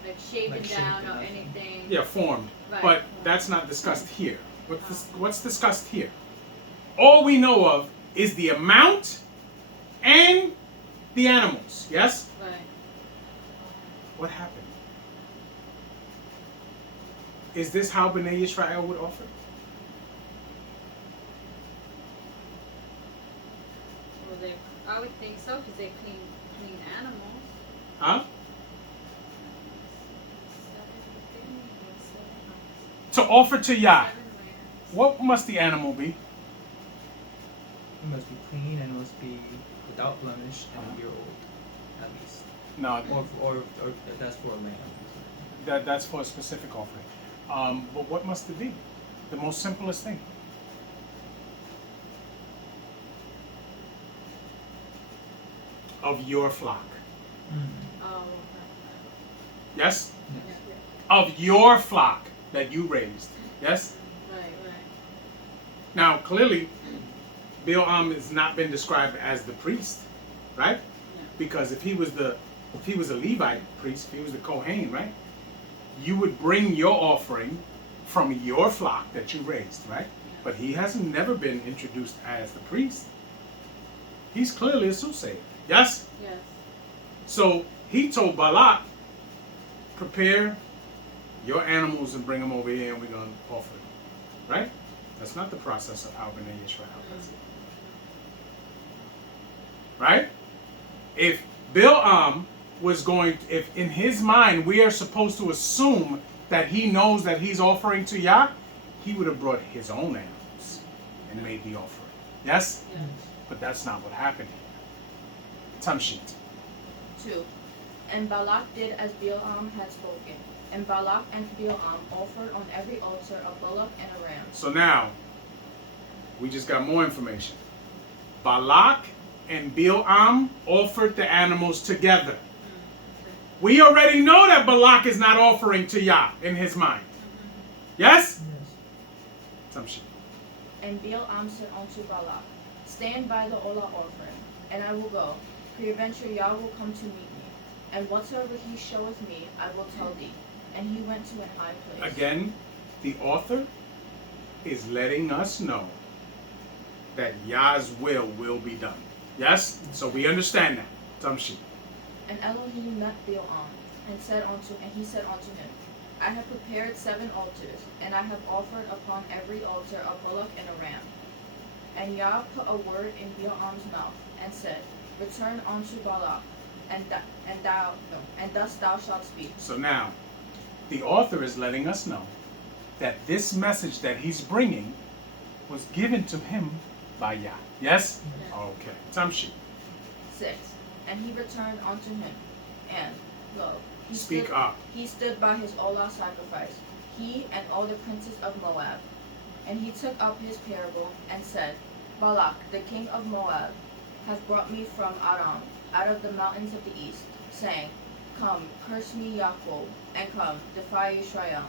like shaven Like down shaken or up. anything. Yeah, formed. Right. But that's not discussed here. What's discussed here? All we know of is the amount and the animals. Yes? Right. What happened? Is this how Bnei Israel would offer? Well, I would think so because they clean animals. Huh? 7 To offer to Yah, 7 rams. what must the animal be? It must be clean and it must be without blemish and a year old, at least. No, Or that's for a lamb. that's for a specific offering. But what must it be? The most simplest thing. Of your flock. Oh, okay. Yes? Yeah. Of your flock. that you raised. Yes? Right. Now, clearly, Bilam has not been described as the priest, right? Yeah. Because if he was a Levite priest, if he was the Kohen, right? You would bring your offering from your flock that you raised, right? But he hasn't never been introduced as the priest. He's clearly a soothsayer. Yes? Yes. So he told Balak, prepare your animals and bring them over here and we're going to offer them. Right? That's not the process of how Bnei Yisrael does it. Right? If Bilam was if in his mind we are supposed to assume that he knows that he's offering to Yah, he would have brought his own animals and made the offering. Yes? Yes. But that's not what happened here. Tamshit. 2. And Balak did as Bilam had spoken. And Balak and Bilam offered on every altar a bullock and a ram. So now, we just got more information. Balak and Bilam offered the animals together. We already know that Balak is not offering to Yah in his mind. Yes? Tamshit. And Bilam said unto Balak, stand by the Olah offering, and I will go. Peradventure Yah will come to meet me, and whatsoever he showeth me, I will tell thee. And he went to an high place. Again, the author is letting us know that Yah's will be done. Yes? So we understand that. Tamshit. And Elohim met Bilam, and he said unto him, I have prepared 7 altars, and I have offered upon every altar a bullock and a ram. And Yah put a word in Bilam's mouth, and said, return unto Balak, and thus thou shalt speak. So now, the author is letting us know that this message that he's bringing was given to him by Yah. Yes? Okay. Tamshit. 6. And he returned unto him, and, lo, Speak up. he stood by his Olah sacrifice, he and all the princes of Moab. And he took up his parable, and said, Balak, the king of Moab, hath brought me from Aram, out of the mountains of the east, saying, come, curse me, Yaakov, and come, defy Israel.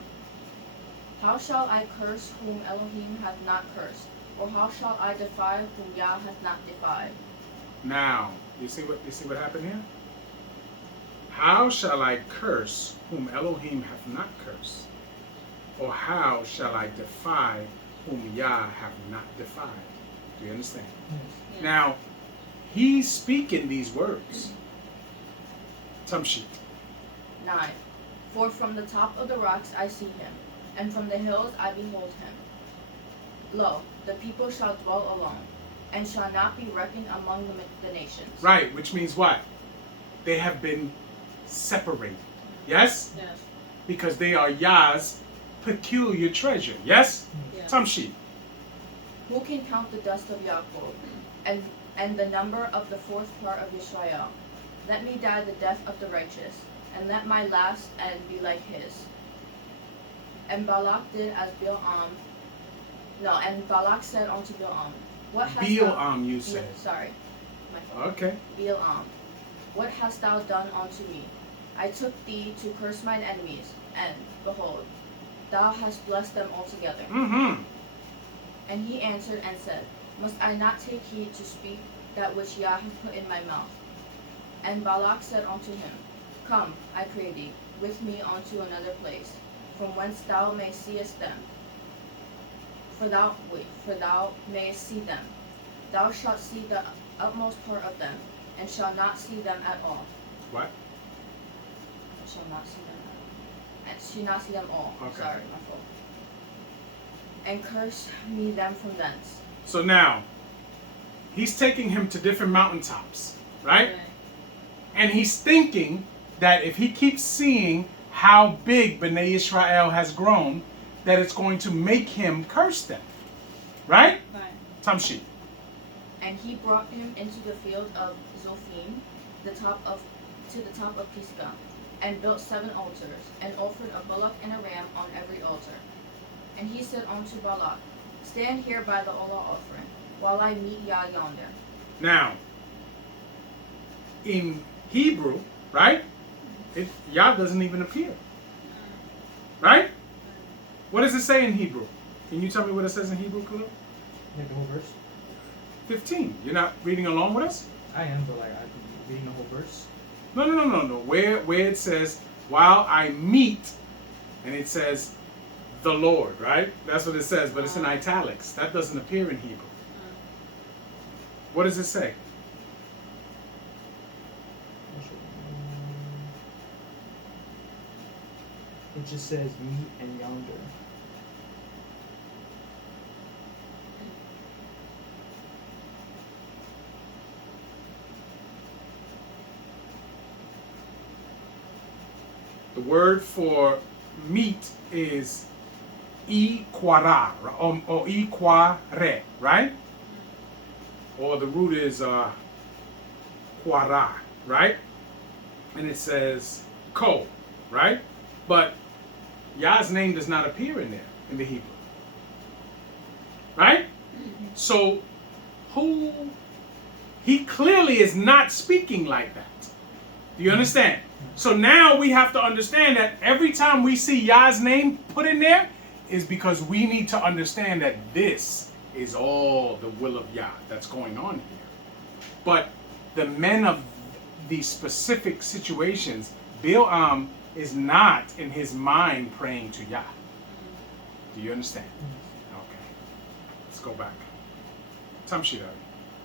How shall I curse whom Elohim hath not cursed? Or how shall I defy whom Yah hath not defied? Now, you see what happened here? How shall I curse whom Elohim hath not cursed? Or how shall I defy whom Yah hath not defied? Do you understand? Yes. Now, he's speaking these words. Tamshit. 9. For from the top of the rocks I see him, and from the hills I behold him. Lo, the people shall dwell alone, and shall not be reckoned among the nations. Right, which means what? They have been separated. Yes? Yes. Because they are Yah's peculiar treasure. Yes? Yes. Tamshit. Who can count the dust of Yaakov, and the number of the 4th part of Israel? Let me die the death of the righteous, and let my last end be like his. And Balak did as Bilam. No, and Balak said unto Bilam, what hast Bilam, you said. Sorry, my fault. Okay. Bilam, what hast thou done unto me? I took thee to curse mine enemies, and, behold, thou hast blessed them altogether. Mm-hmm. And he answered and said, must I not take heed to speak that which Yah hath put in my mouth? And Balak said unto him, come, I pray thee, with me unto another place, from whence thou mayst seest them. For thou mayest see them. Thou shalt see the utmost part of them, and shalt not see them at all. What? And shall not see them at all. And shall not see them all. Okay. Sorry, my fault. And curse me them from thence. So now, he's taking him to different mountaintops, right? And he's thinking that if he keeps seeing how big Bnei Israel has grown, that it's going to make him curse them. Right? Right. Tamshit. And he brought him into the field of Zophim, to the top of Pisgah, and built 7 altars, and offered a bullock and a ram on every altar. And he said unto Balak, stand here by the Olah offering, while I meet Yah yonder. Now, in Hebrew, right? Yah doesn't even appear. Right? What does it say in Hebrew? Can you tell me what it says in Hebrew, Khalil? Yeah, the whole verse. 15. You're not reading along with us? I am, but like I've been reading the whole verse. No. Where it says, while I meet, and it says, the Lord, right? That's what it says, but it's in italics. That doesn't appear in Hebrew. What does it say? It just says meet and yonder. The word for meet is iquara, or iquare, right? Or the root is quara, right? And it says ko, right? But Yah's name does not appear in there in the Hebrew, right? So he clearly is not speaking like that. Do you understand? So now we have to understand that every time we see Yah's name put in there is because we need to understand that this is all the will of Yah that's going on here. But the men of these specific situations, Balaam is not in his mind praying to Yah. Do you understand? Okay. Let's go back. Tamshir.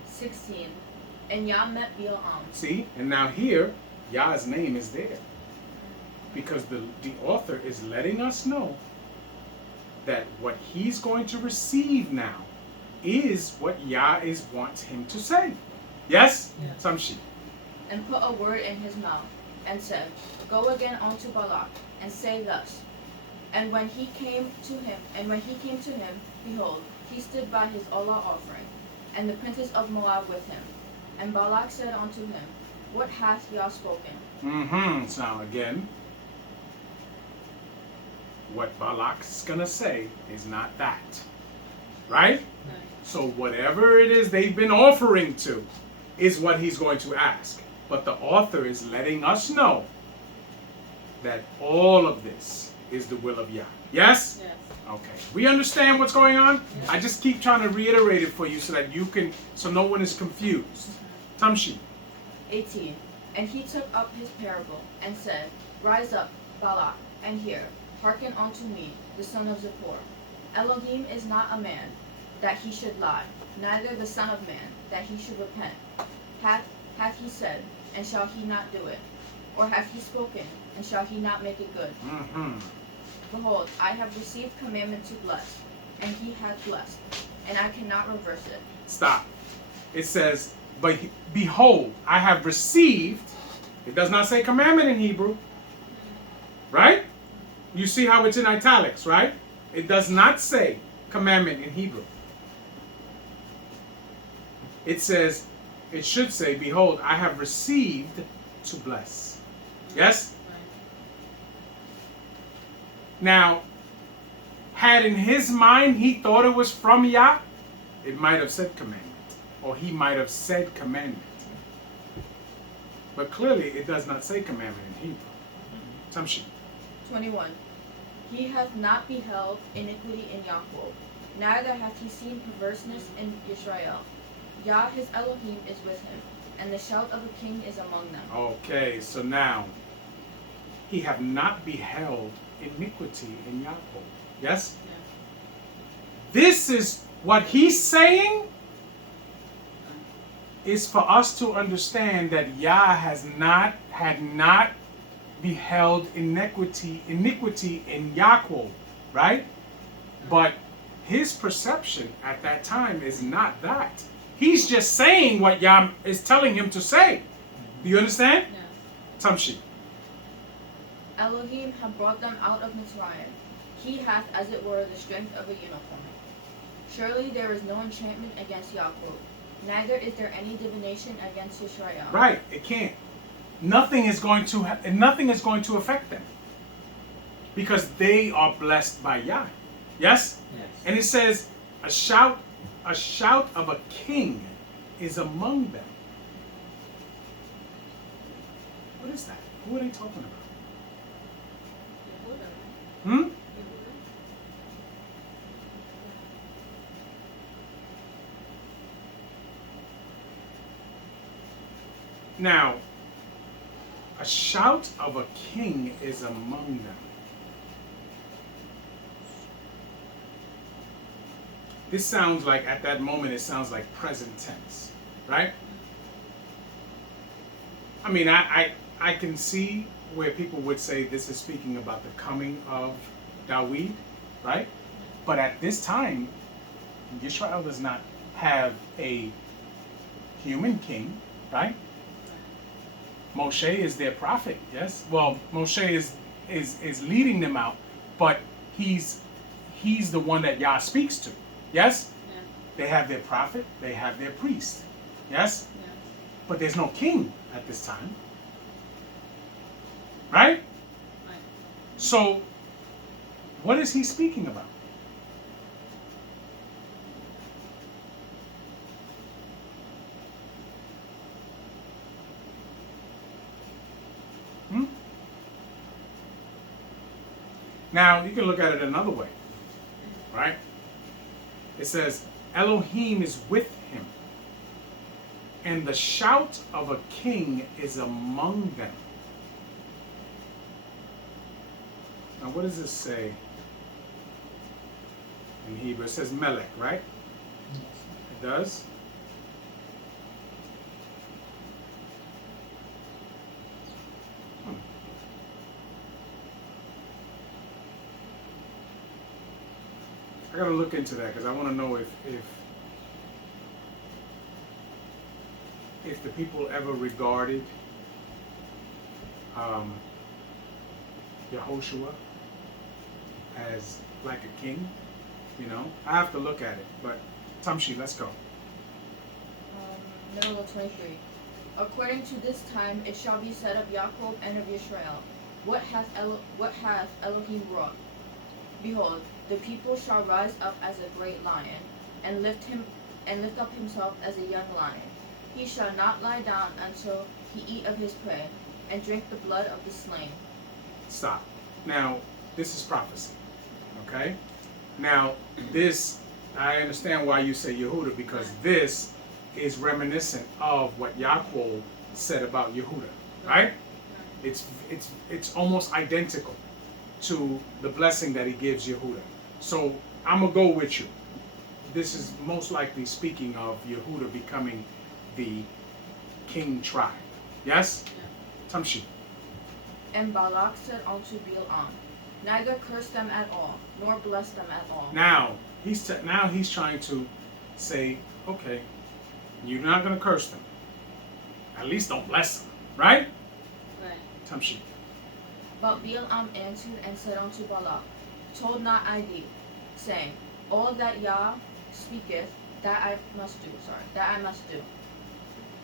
16. And Yah met Balaam. See? And now here, Yah's name is there. Because the author is letting us know that what he's going to receive now is what Yah wants him to say. Yes? Yes. Tamshir. And put a word in his mouth, and said, Go again unto Balak, and say thus. And when he came to him, behold, he stood by his Olah offering, and the princes of Moab with him. And Balak said unto him, What hath Yah spoken? So now again, what Balak's gonna say is not that. Right? So whatever it is they've been offering to is what he's going to ask. But the author is letting us know that all of this is the will of Yah. Yes? Yes. Okay. We understand what's going on? Yes. I just keep trying to reiterate it for you so that so no one is confused. Tamshi. 18. And he took up his parable, and said, Rise up, Balak, and hear. Hearken unto me, the son of Zippor. Elohim is not a man, that he should lie, neither the son of man, that he should repent. Hath he said, and shall he not do it? Or hath he spoken, and shall he not make it good? Behold, I have received commandment to bless, and he hath blessed, and I cannot reverse it. Stop. It says, but behold, I have received. It does not say commandment in Hebrew. Right? You see how it's in italics, right? It does not say commandment in Hebrew. It says, it should say, behold, I have received to bless. Yes? Right. Now, had in his mind he thought it was from Yah, it might have said commandment. Or he might have said commandment. But clearly it does not say commandment in Hebrew. Tamshi. 21. He hath not beheld iniquity in Yaakov, neither hath he seen perverseness in Israel. Yah his Elohim is with him, and the shout of a king is among them. Okay, so now, he have not beheld iniquity in Yaakov. Yes? Yes. This is what he's saying is for us to understand that Yah had not beheld iniquity in Yaakov, right? But his perception at that time is not that. He's just saying what Yah is telling him to say. Do you understand? Yes. Tamshi. Elohim hath brought them out of Mitzrayim. He hath, as it were, the strength of a unicorn. Surely there is no enchantment against Yaakov, neither is there any divination against Israel. Right, it can't. Nothing is going to affect them. Because they are blessed by Yah. Yes? Yes. And it says, a shout of a king is among them. What is that? Who are they talking about? Yehuda. Hmm? Now, a shout of a king is among them. This sounds like, at that moment, it sounds like present tense, right? I mean, I can see where people would say this is speaking about the coming of Dawid, right? But at this time, Israel does not have a human king, right? Moshe is their prophet, yes? Well, Moshe is leading them out, but he's the one that Yah speaks to, yes? Yeah. They have their prophet, they have their priest, yes? Yeah. But there's no king at this time, right? Right. So, what is he speaking about? Hmm? Now, you can look at it another way, right? It says, Elohim is with him, and the shout of a king is among them. Now, what does this say in Hebrew? It says Melech, right? It does. I gotta look into that because I want to know if the people ever regarded Yehoshua as like a king. You know, I have to look at it. But Tamshi, let's go. Middle of 23. According to this time, it shall be said of Jacob and of Israel, what hath Elohim wrought? Behold, the people shall rise up as a great lion, and lift up himself as a young lion. He shall not lie down until he eat of his prey, and drink the blood of the slain. Stop. Now, this is prophecy. Okay? Now, this, I understand why you say Yehuda, because this is reminiscent of what Yaakov said about Yehuda, right? It's almost identical to the blessing that he gives Yehuda. So I'm gonna go with you. This is most likely speaking of Yehuda becoming the king tribe. Yes? Tamshi. And Balak said unto Balaam, neither curse them at all, nor bless them at all. Now he's trying to say, okay, you're not gonna curse them. At least don't bless them, right? Right. Tamshi. But Balaam answered and said unto Balak, told not I thee, saying, all that Yah speaketh, that I must do.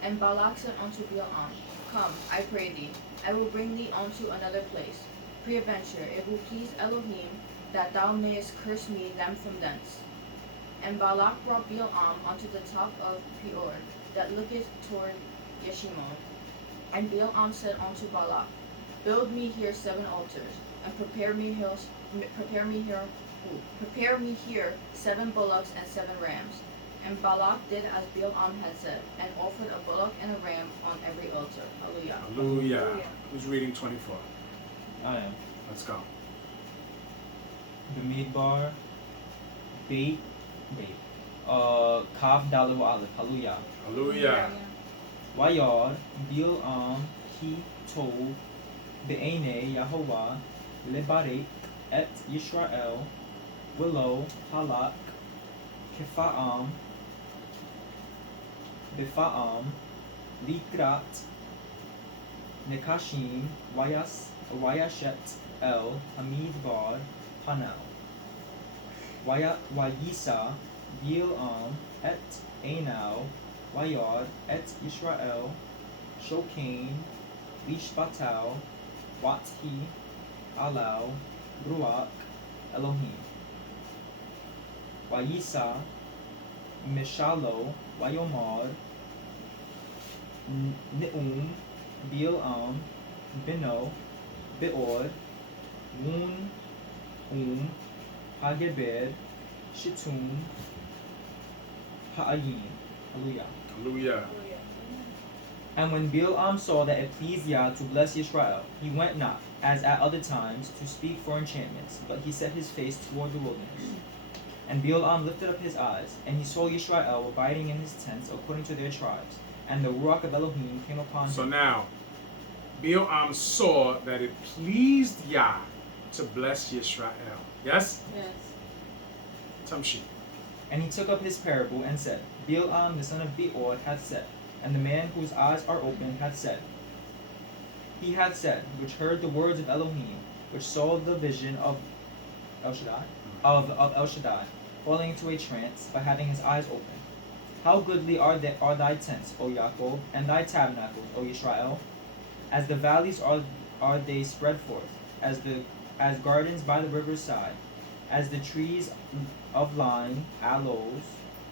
And Balak said unto Balaam, come, I pray thee, I will bring thee unto another place. Peradventure, it will please Elohim that thou mayest curse me them from thence. And Balak brought Balaam unto the top of Peor, that looketh toward Yeshimon. And Balaam said unto Balak, build me here 7 altars, and prepare me here 7 bullocks and 7 rams. And Balak did as Balaam had said, and offered a bullock and a ram on every altar. Hallelujah. Hallelujah. Who's reading 24? I am. Let's go. Bamidbar, Kaf Dalu Aleph. Hallelujah. Hallelujah. Wayar Balaam ki tov be'enei Yahovah lebarek et Yisrael willow halak kefa'am befa'am likrat nekashim wayashet el hamidbar panel wayisa Balaam et Enau Wayar et Yisrael Shokain Lishbatau Wathi Alau Ruach Elohim Wayisa Mishalo Wayomar Neum Balaam Bino Beor Wun Hageber Shittum Ha'ayin. Hallelujah. Hallelujah. And when Balaam saw that it pleased Yah to bless Israel, he went not, as at other times, to speak for enchantments, but he set his face toward the wilderness. And Balaam lifted up his eyes, and he saw Israel abiding in his tents according to their tribes, and the Ruach of Elohim came upon him. So now, Balaam saw that it pleased Yah to bless Israel. Yes? Yes. Tamshi. And he took up his parable and said, Balaam the son of Beor hath said, and the man whose eyes are open hath said. He hath said, which heard the words of Elohim, which saw the vision of El Shaddai, of El Shaddai, falling into a trance, but having his eyes open. How goodly are thy tents, O Yaakov, and thy tabernacles, O Israel? As the valleys are they spread forth, as gardens by the river's side, as the trees of lime, aloes,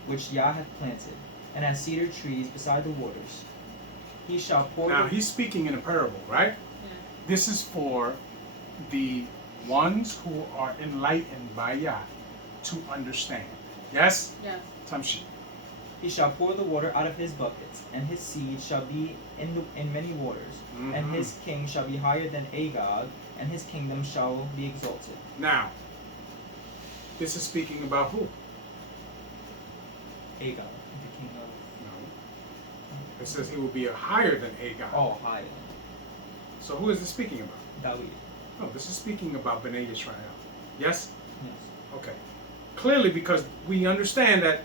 which Yah hath planted, and as cedar trees beside the waters. He shall pour. Now he's speaking in a parable, right? Yeah. This is for the ones who are enlightened by Yah to understand. Yes? Yes. Tamshi. He shall pour the water out of his buckets, and his seed shall be in many waters, and his king shall be higher than Agag, and his kingdom shall be exalted. Now, this is speaking about who? Agag, the king of. No. It says he will be higher than Agag. Oh, higher. So who is this speaking about? David. No, this is speaking about Bnei Yisrael. Yes? Yes. Okay. Clearly, because we understand that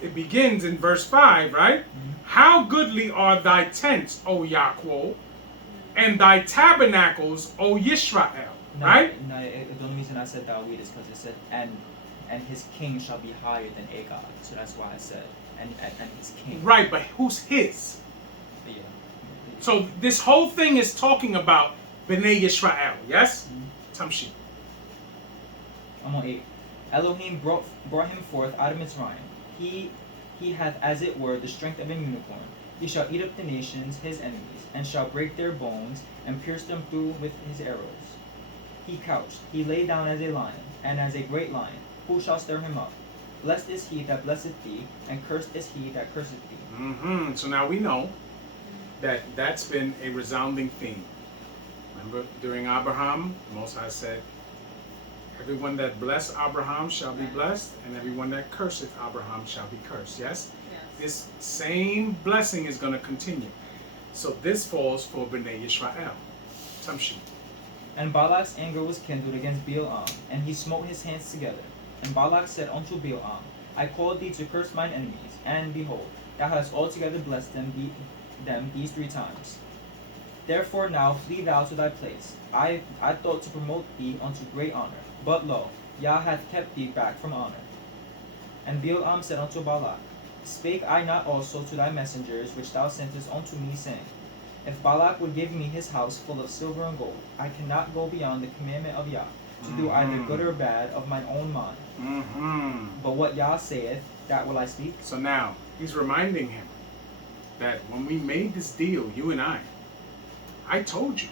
it begins in verse 5, right? Mm-hmm. How goodly are thy tents, O Yaakov, and thy tabernacles, O Yisrael. No, Right? No, the only reason I said David is because it said, and his king shall be higher than Agag. So that's why I said, and his king. Right, but who's his? Yeah. So this whole thing is talking about Bnei Yisrael. Yes? Tamshi. I'm on 8. Elohim brought him forth out of Mitzrayim. He hath as it were the strength of a unicorn. He shall eat up the nations, his enemies, and shall break their bones, and pierce them through with his arrows. He couched, he lay down as a lion, and as a great lion. Who shall stir him up? Blessed is he that blesseth thee, and cursed is he that curseth thee. So now we know that that's been a resounding theme. Remember, during Abraham, the Most High said, everyone that bless Abraham shall be blessed, and everyone that curseth Abraham shall be cursed. Yes? Yes. This same blessing is going to continue. So this falls for Bnei Yisrael. Tamshi. And Balak's anger was kindled against Balaam, and he smote his hands together. And Balak said unto Balaam, I called thee to curse mine enemies, and behold, thou hast altogether blessed them these 3 times. Therefore now flee thou to thy place. I thought to promote thee unto great honor, but lo, Yah hath kept thee back from honor. And Balaam said unto Balak, Spake I not also to thy messengers which thou sentest unto me, saying, If Balak would give me his house full of silver and gold, I cannot go beyond the commandment of Yah, to do either good or bad of mine own mind. But what Yah saith, that will I speak. So now, he's reminding him that when we made this deal, you and I told you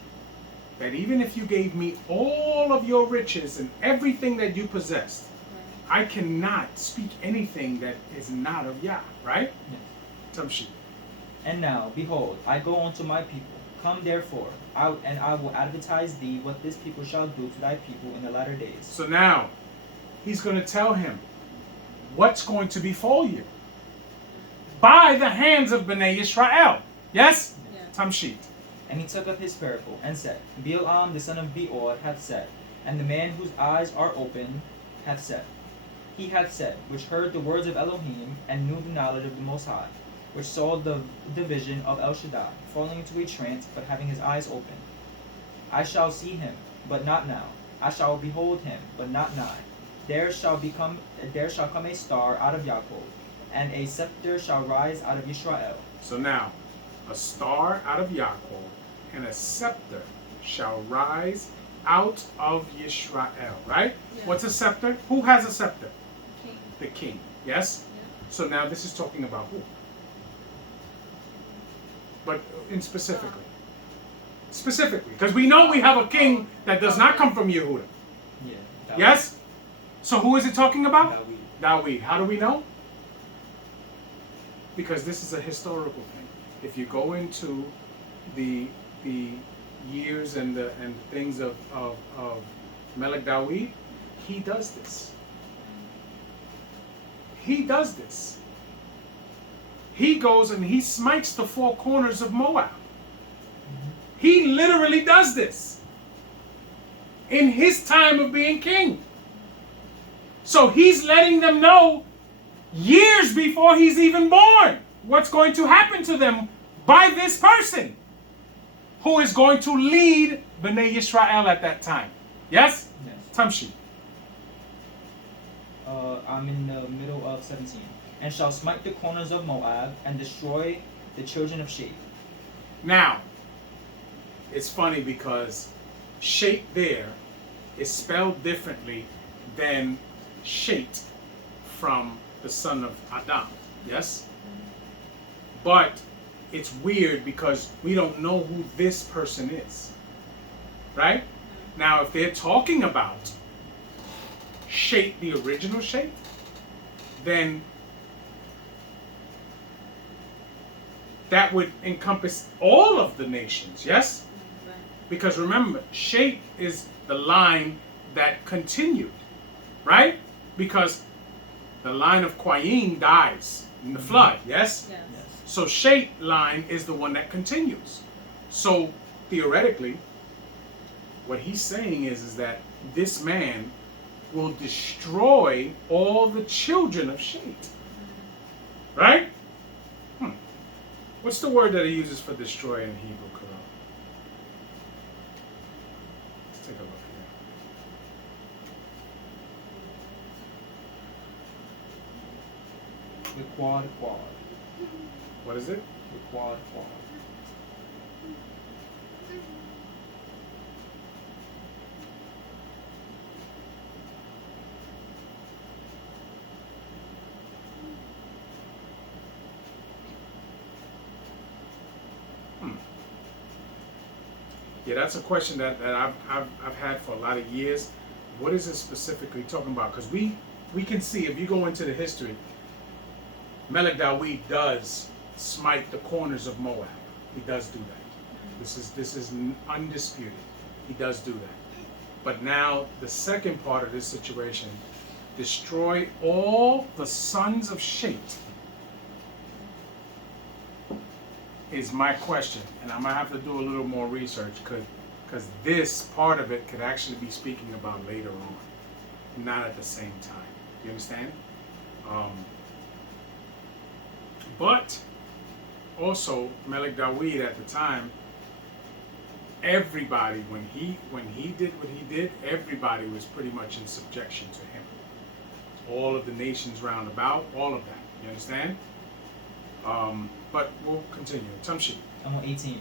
that even if you gave me all of your riches and everything that you possessed, I cannot speak anything that is not of Yah, right? Yes. Tamshi. And now, behold, I go unto my people. Come therefore, I will advertise thee what this people shall do to thy people in the latter days. So now, he's going to tell him what's going to befall you by the hands of Bnei Yisrael. Yes? Yes. Tamshi. And he took up his parable, and said, Balaam the son of Beor hath said, and the man whose eyes are open hath said. He hath said, which heard the words of Elohim, and knew the knowledge of the Most High, which saw the vision of El Shaddai, falling into a trance, but having his eyes open. I shall see him, but not now. I shall behold him, but not nigh. There shall come a star out of Yaakov, and a scepter shall rise out of Israel. So now, a star out of Yaakov and a scepter shall rise out of Yisrael, right? Yeah. What's a scepter? Who has a scepter? King. The king, yes? Yeah. So now this is talking about who? But in specifically. Specifically, because we know we have a king that does not come from Yehuda. Yeah. Yes? So who is it talking about? David. Dawid. How do we know? Because this is a historical thing. if you go into the years and the things of Melech David, he does this. He does this. He goes and he smites the four corners of Moab. He literally does this in his time of being king. So he's letting them know years before he's even born what's going to happen to them by this person who is going to lead Bnei Yisrael at that time. Yes? Yes. Tamshi. I'm in the middle of 17. And shall smite the corners of Moab and destroy the children of Sheth. Now, it's funny because Sheth there is spelled differently than Sheth from the son of Adam. Yes? But it's weird because we don't know who this person is. Right? Now, if they're talking about Sheth, the original Sheth, then that would encompass all of the nations, yes? Because remember, Sheth is the line that continued, right? Because the line of Qayin dies in the flood, yes? Yes. Yes. So Sheth line is the one that continues. So theoretically, what he's saying is that this man will destroy all the children of Sheth. Right? What's the word that he uses for destroy in Hebrew, Quran? Let's take a look here. The quad. What is it? The quad. Yeah, that's a question that I've had for a lot of years. What is it specifically talking about? Because we can see, if you go into the history, Melech David does smite the corners of Moab. He does do that. This is undisputed. He does do that. But now the second part of this situation, destroy all the sons of Sheth, is my question, and I'm gonna have to do a little more research because this part of it could actually be speaking about later on, not at the same time. You understand? But also Melech David at the time, everybody when he did what he did, everybody was pretty much in subjection to him. All of the nations round about, all of that. You understand? But we'll continue. Tamshi. Number 18.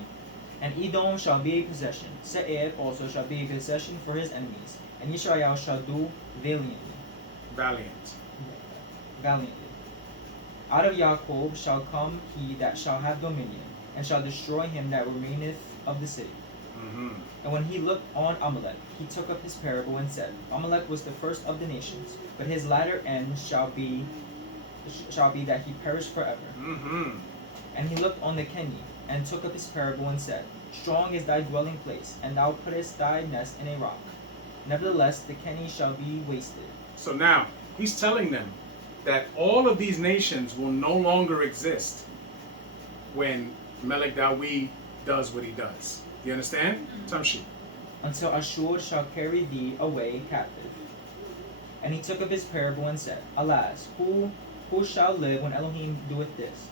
And Edom shall be a possession. Seir also shall be a possession for his enemies. And Yisrael shall do valiantly. Valiantly. Out of Jacob shall come he that shall have dominion, and shall destroy him that remaineth of the city. Mm-hmm. And when he looked on Amalek, he took up his parable and said, Amalek was the first of the nations, but his latter end shall be that he perish forever. Mm-hmm. And he looked on the Kenny, and took up his parable and said, Strong is thy dwelling place, and thou puttest thy nest in a rock. Nevertheless, the Kenny shall be wasted. So now he's telling them that all of these nations will no longer exist when Melech David does what he does. You understand? Tamshi. Until Ashur shall carry thee away captive. And he took up his parable and said, Alas, who shall live when Elohim doeth this?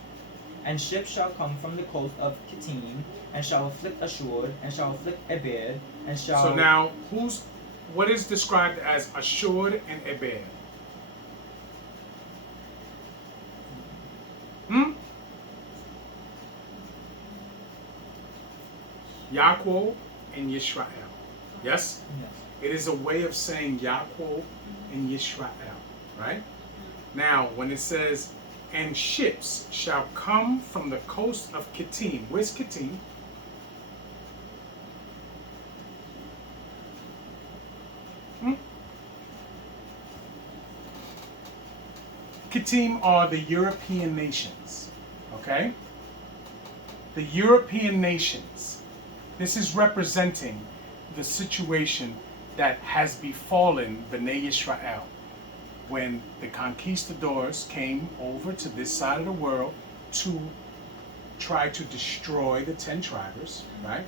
And ships shall come from the coast of Kittim, and shall afflict Ashur, and shall afflict Eber, and shall... So now, what is described as Ashur and Eber? Yaakov and Yisrael. Yes? Yes. It is a way of saying Yaakov and Yisrael, right? Now, when it says, and ships shall come from the coast of Kittim. Where's Kittim? Kittim are the European nations, okay? the European nations. This is representing the situation that has befallen Bnei Yisrael when the conquistadors came over to this side of the world to try to destroy the 10 tribes, right?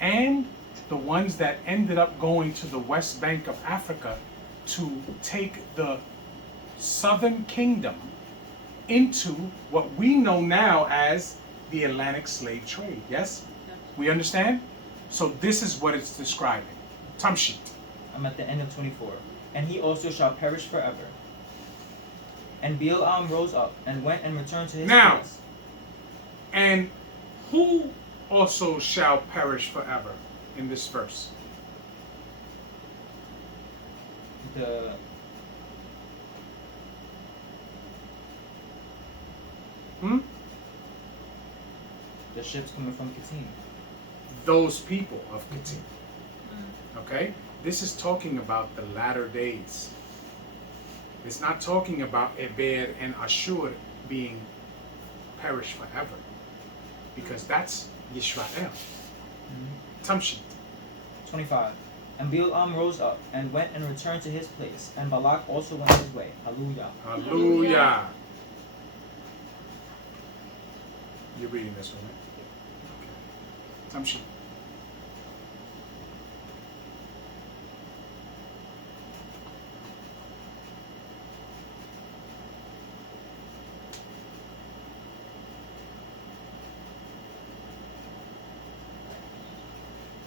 And the ones that ended up going to the West Bank of Africa to take the southern kingdom into what we know now as the Atlantic slave trade. Yes? We understand? So this is what it's describing. Tamshit. I'm at the end of 24. And he also shall perish forever. And Balaam rose up and went and returned to his Now. place. And who also shall perish forever in this verse? The the ships coming from Kittim. Those people of Kittim. Okay? This is talking about the latter days. It's not talking about Eber and Ashur being perished forever. Because that's Yisrael. Tamshit. 25. And Balaam rose up and went and returned to his place, and Balak also went his way. Hallelujah. Hallelujah. You're reading this one, right? Okay. Tamshit.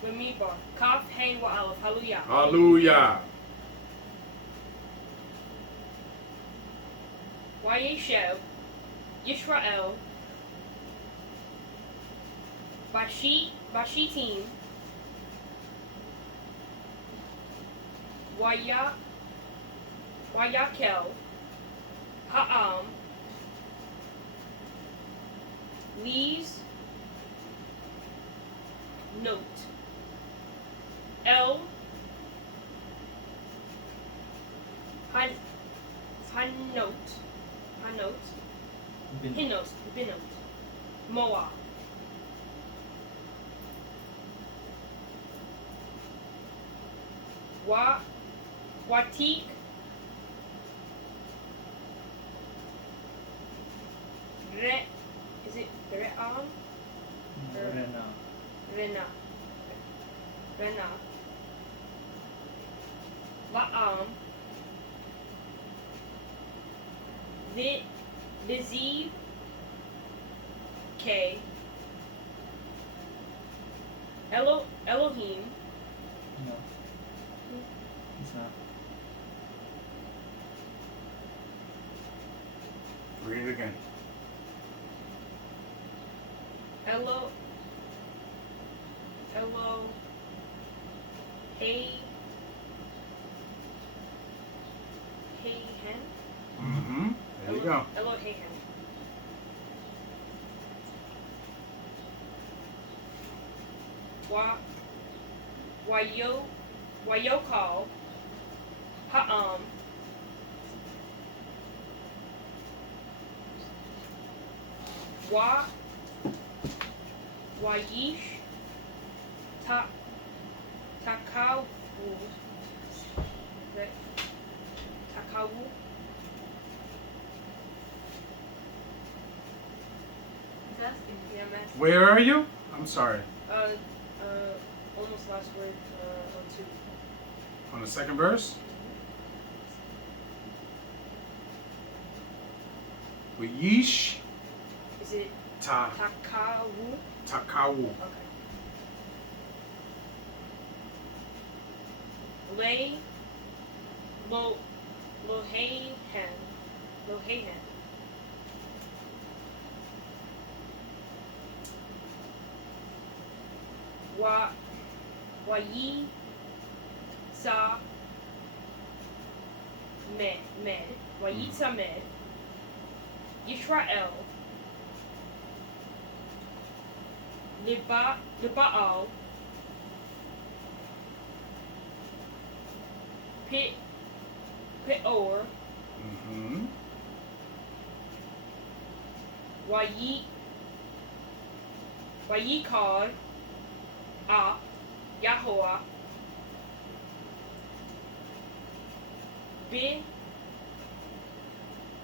Bamidbar. Kaf, Hey, Wa Aleph. Hallelujah. Hallelujah. Wayeshev, Yisrael, Bashitim, Wayakel, Ha'am, Lees, Note, El, Hinot, Moab. Watik, is it Re'am? Rena. La'am. Liziv. K. Elohim. No. It's not. Read it again. Hen. There you go. Elohehen. Wayokal. Ha'am. Wayish. Takawu. Takawu. He's asking. Yeah, I'm asking. Where are you? I'm sorry. Almost last word on 2. On the second verse? Yeesh Is it ta Takawu? takawu. Okay. Lay Lohehen. Wayi Sa Med. Wayitza Med. Yisrael. Libaal. Peor. Vayikar A Yahoah Be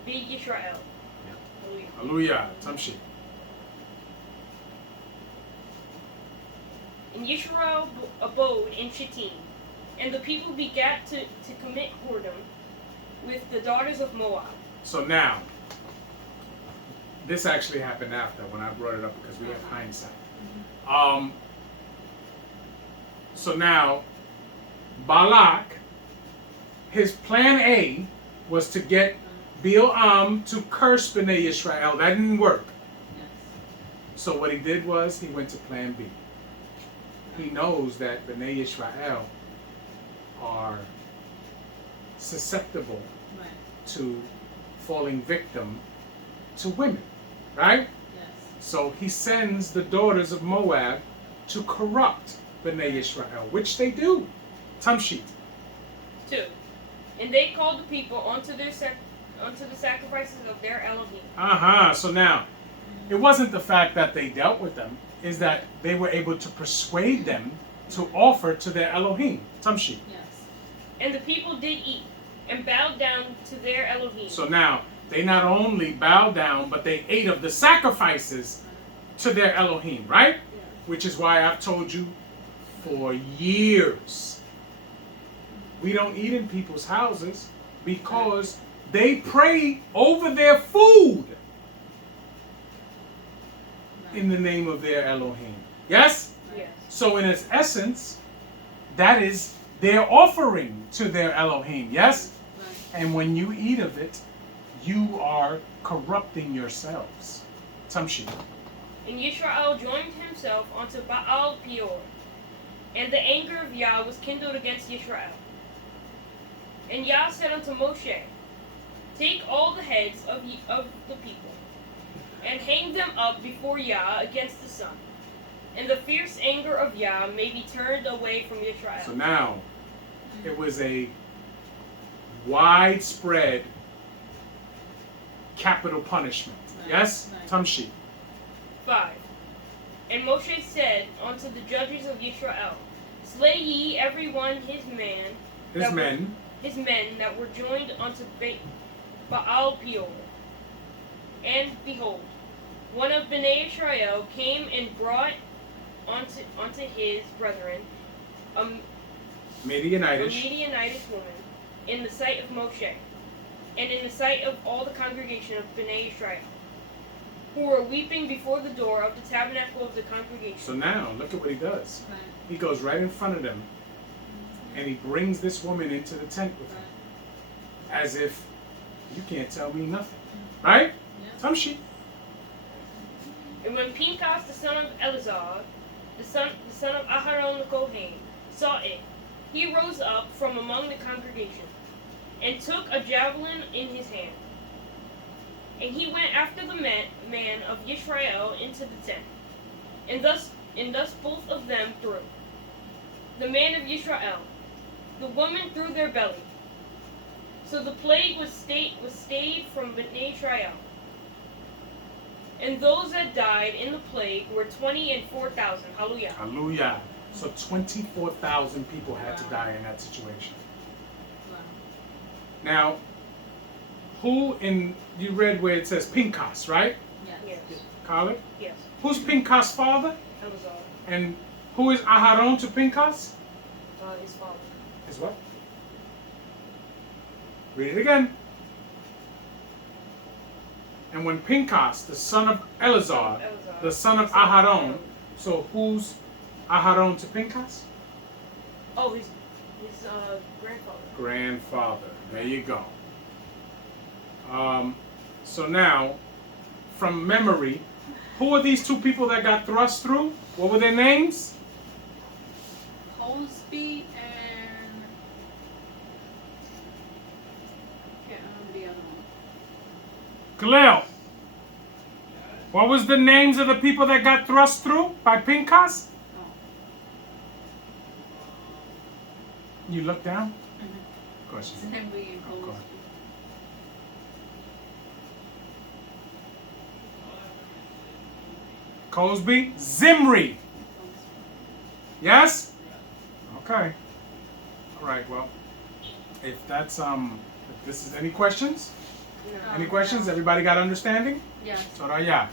Yisrael. Hallelujah. Hallelujah. Tamshi. And Yisrael abode in Shittim, and the people begat to commit whoredom with the daughters of Moab. So now, this actually happened after when I brought it up because we have hindsight. So now, Balak, his plan A was to get Balaam to curse Bnei Yisrael. That didn't work. Yes. So what he did was he went to plan B. He knows that Bnei Yisrael are susceptible Right. to falling victim to women, right? Yes. So he sends the daughters of Moab to corrupt Bnei Yisrael, which they do. Tamshit. 2. And they called the people unto the sacrifices of their Elohim. So now, it wasn't the fact that they dealt with them, is that they were able to persuade them to offer to their Elohim. Tamshit. Yes. And the people did eat, and bowed down to their Elohim. So now, they not only bowed down, but they ate of the sacrifices to their Elohim, right? Yes. Which is why I've told you for years, we don't eat in people's houses because they pray over their food in the name of their Elohim. Yes? Yes. So in its essence, that is their offering to their Elohim. Yes? Right. And when you eat of it, you are corrupting yourselves. Tamshi. And Yisrael joined himself unto Baal Peor, and the anger of Yah was kindled against Yisrael. And Yah said unto Moshe, Take all the heads of the people, and hang them up before Yah against the sun, and the fierce anger of Yah may be turned away from Yisrael. So now, it was a widespread capital punishment. Right. Yes? Right. Tamshi. 5. And Moshe said unto the judges of Yisrael, Slay ye every one his men that were joined unto Baal Peor. And behold, one of Bnei Israel came and brought unto his brethren a Midianitish. Midianitish woman in the sight of Moshe, and in the sight of all the congregation of Bnei Israel, who were weeping before the door of the tabernacle of the congregation. So now, look at what he does. Right. He goes right in front of them, and he brings this woman into the tent with him, as if you can't tell me nothing. Right? Yeah. Tamshi. And when Pinchas the son of Eleazar, the son of Aharon the Kohen, saw it, he rose up from among the congregation, and took a javelin in his hand. And he went after the man of Yisrael into the tent, and thus both of them threw. The man of Yisrael, the woman threw their belly. So the plague was stayed from Bnei Israel. And those that died in the plague were 24,000. Hallelujah. Hallelujah. So 24,000 people had to die in that situation. Wow. Now, you read where it says Pinchas, right? Yes. Yes. Khaled? Yes. Who's Pinchas' father? Eleazar. And who is Aharon to Pinchas? His father. Is what? Read it again. And when Pinchas, the son of Eleazar, the son of Aharon, so who's Aharon to Pinchas? Oh, his grandfather. Grandfather. There you go. So now, from memory, who are these two people that got thrust through? What were their names? Holsby and I can't remember the other one. Khalil. What was the names of the people that got thrust through by Pinchas? Oh. You look down? Mm-hmm. Of course you do. Zimri and Of course. Holsby. Cosby, Zimri. Yes? Okay. All right, well, if that's, if this is any questions? No. Any questions? Everybody got understanding? Yes. So, yeah.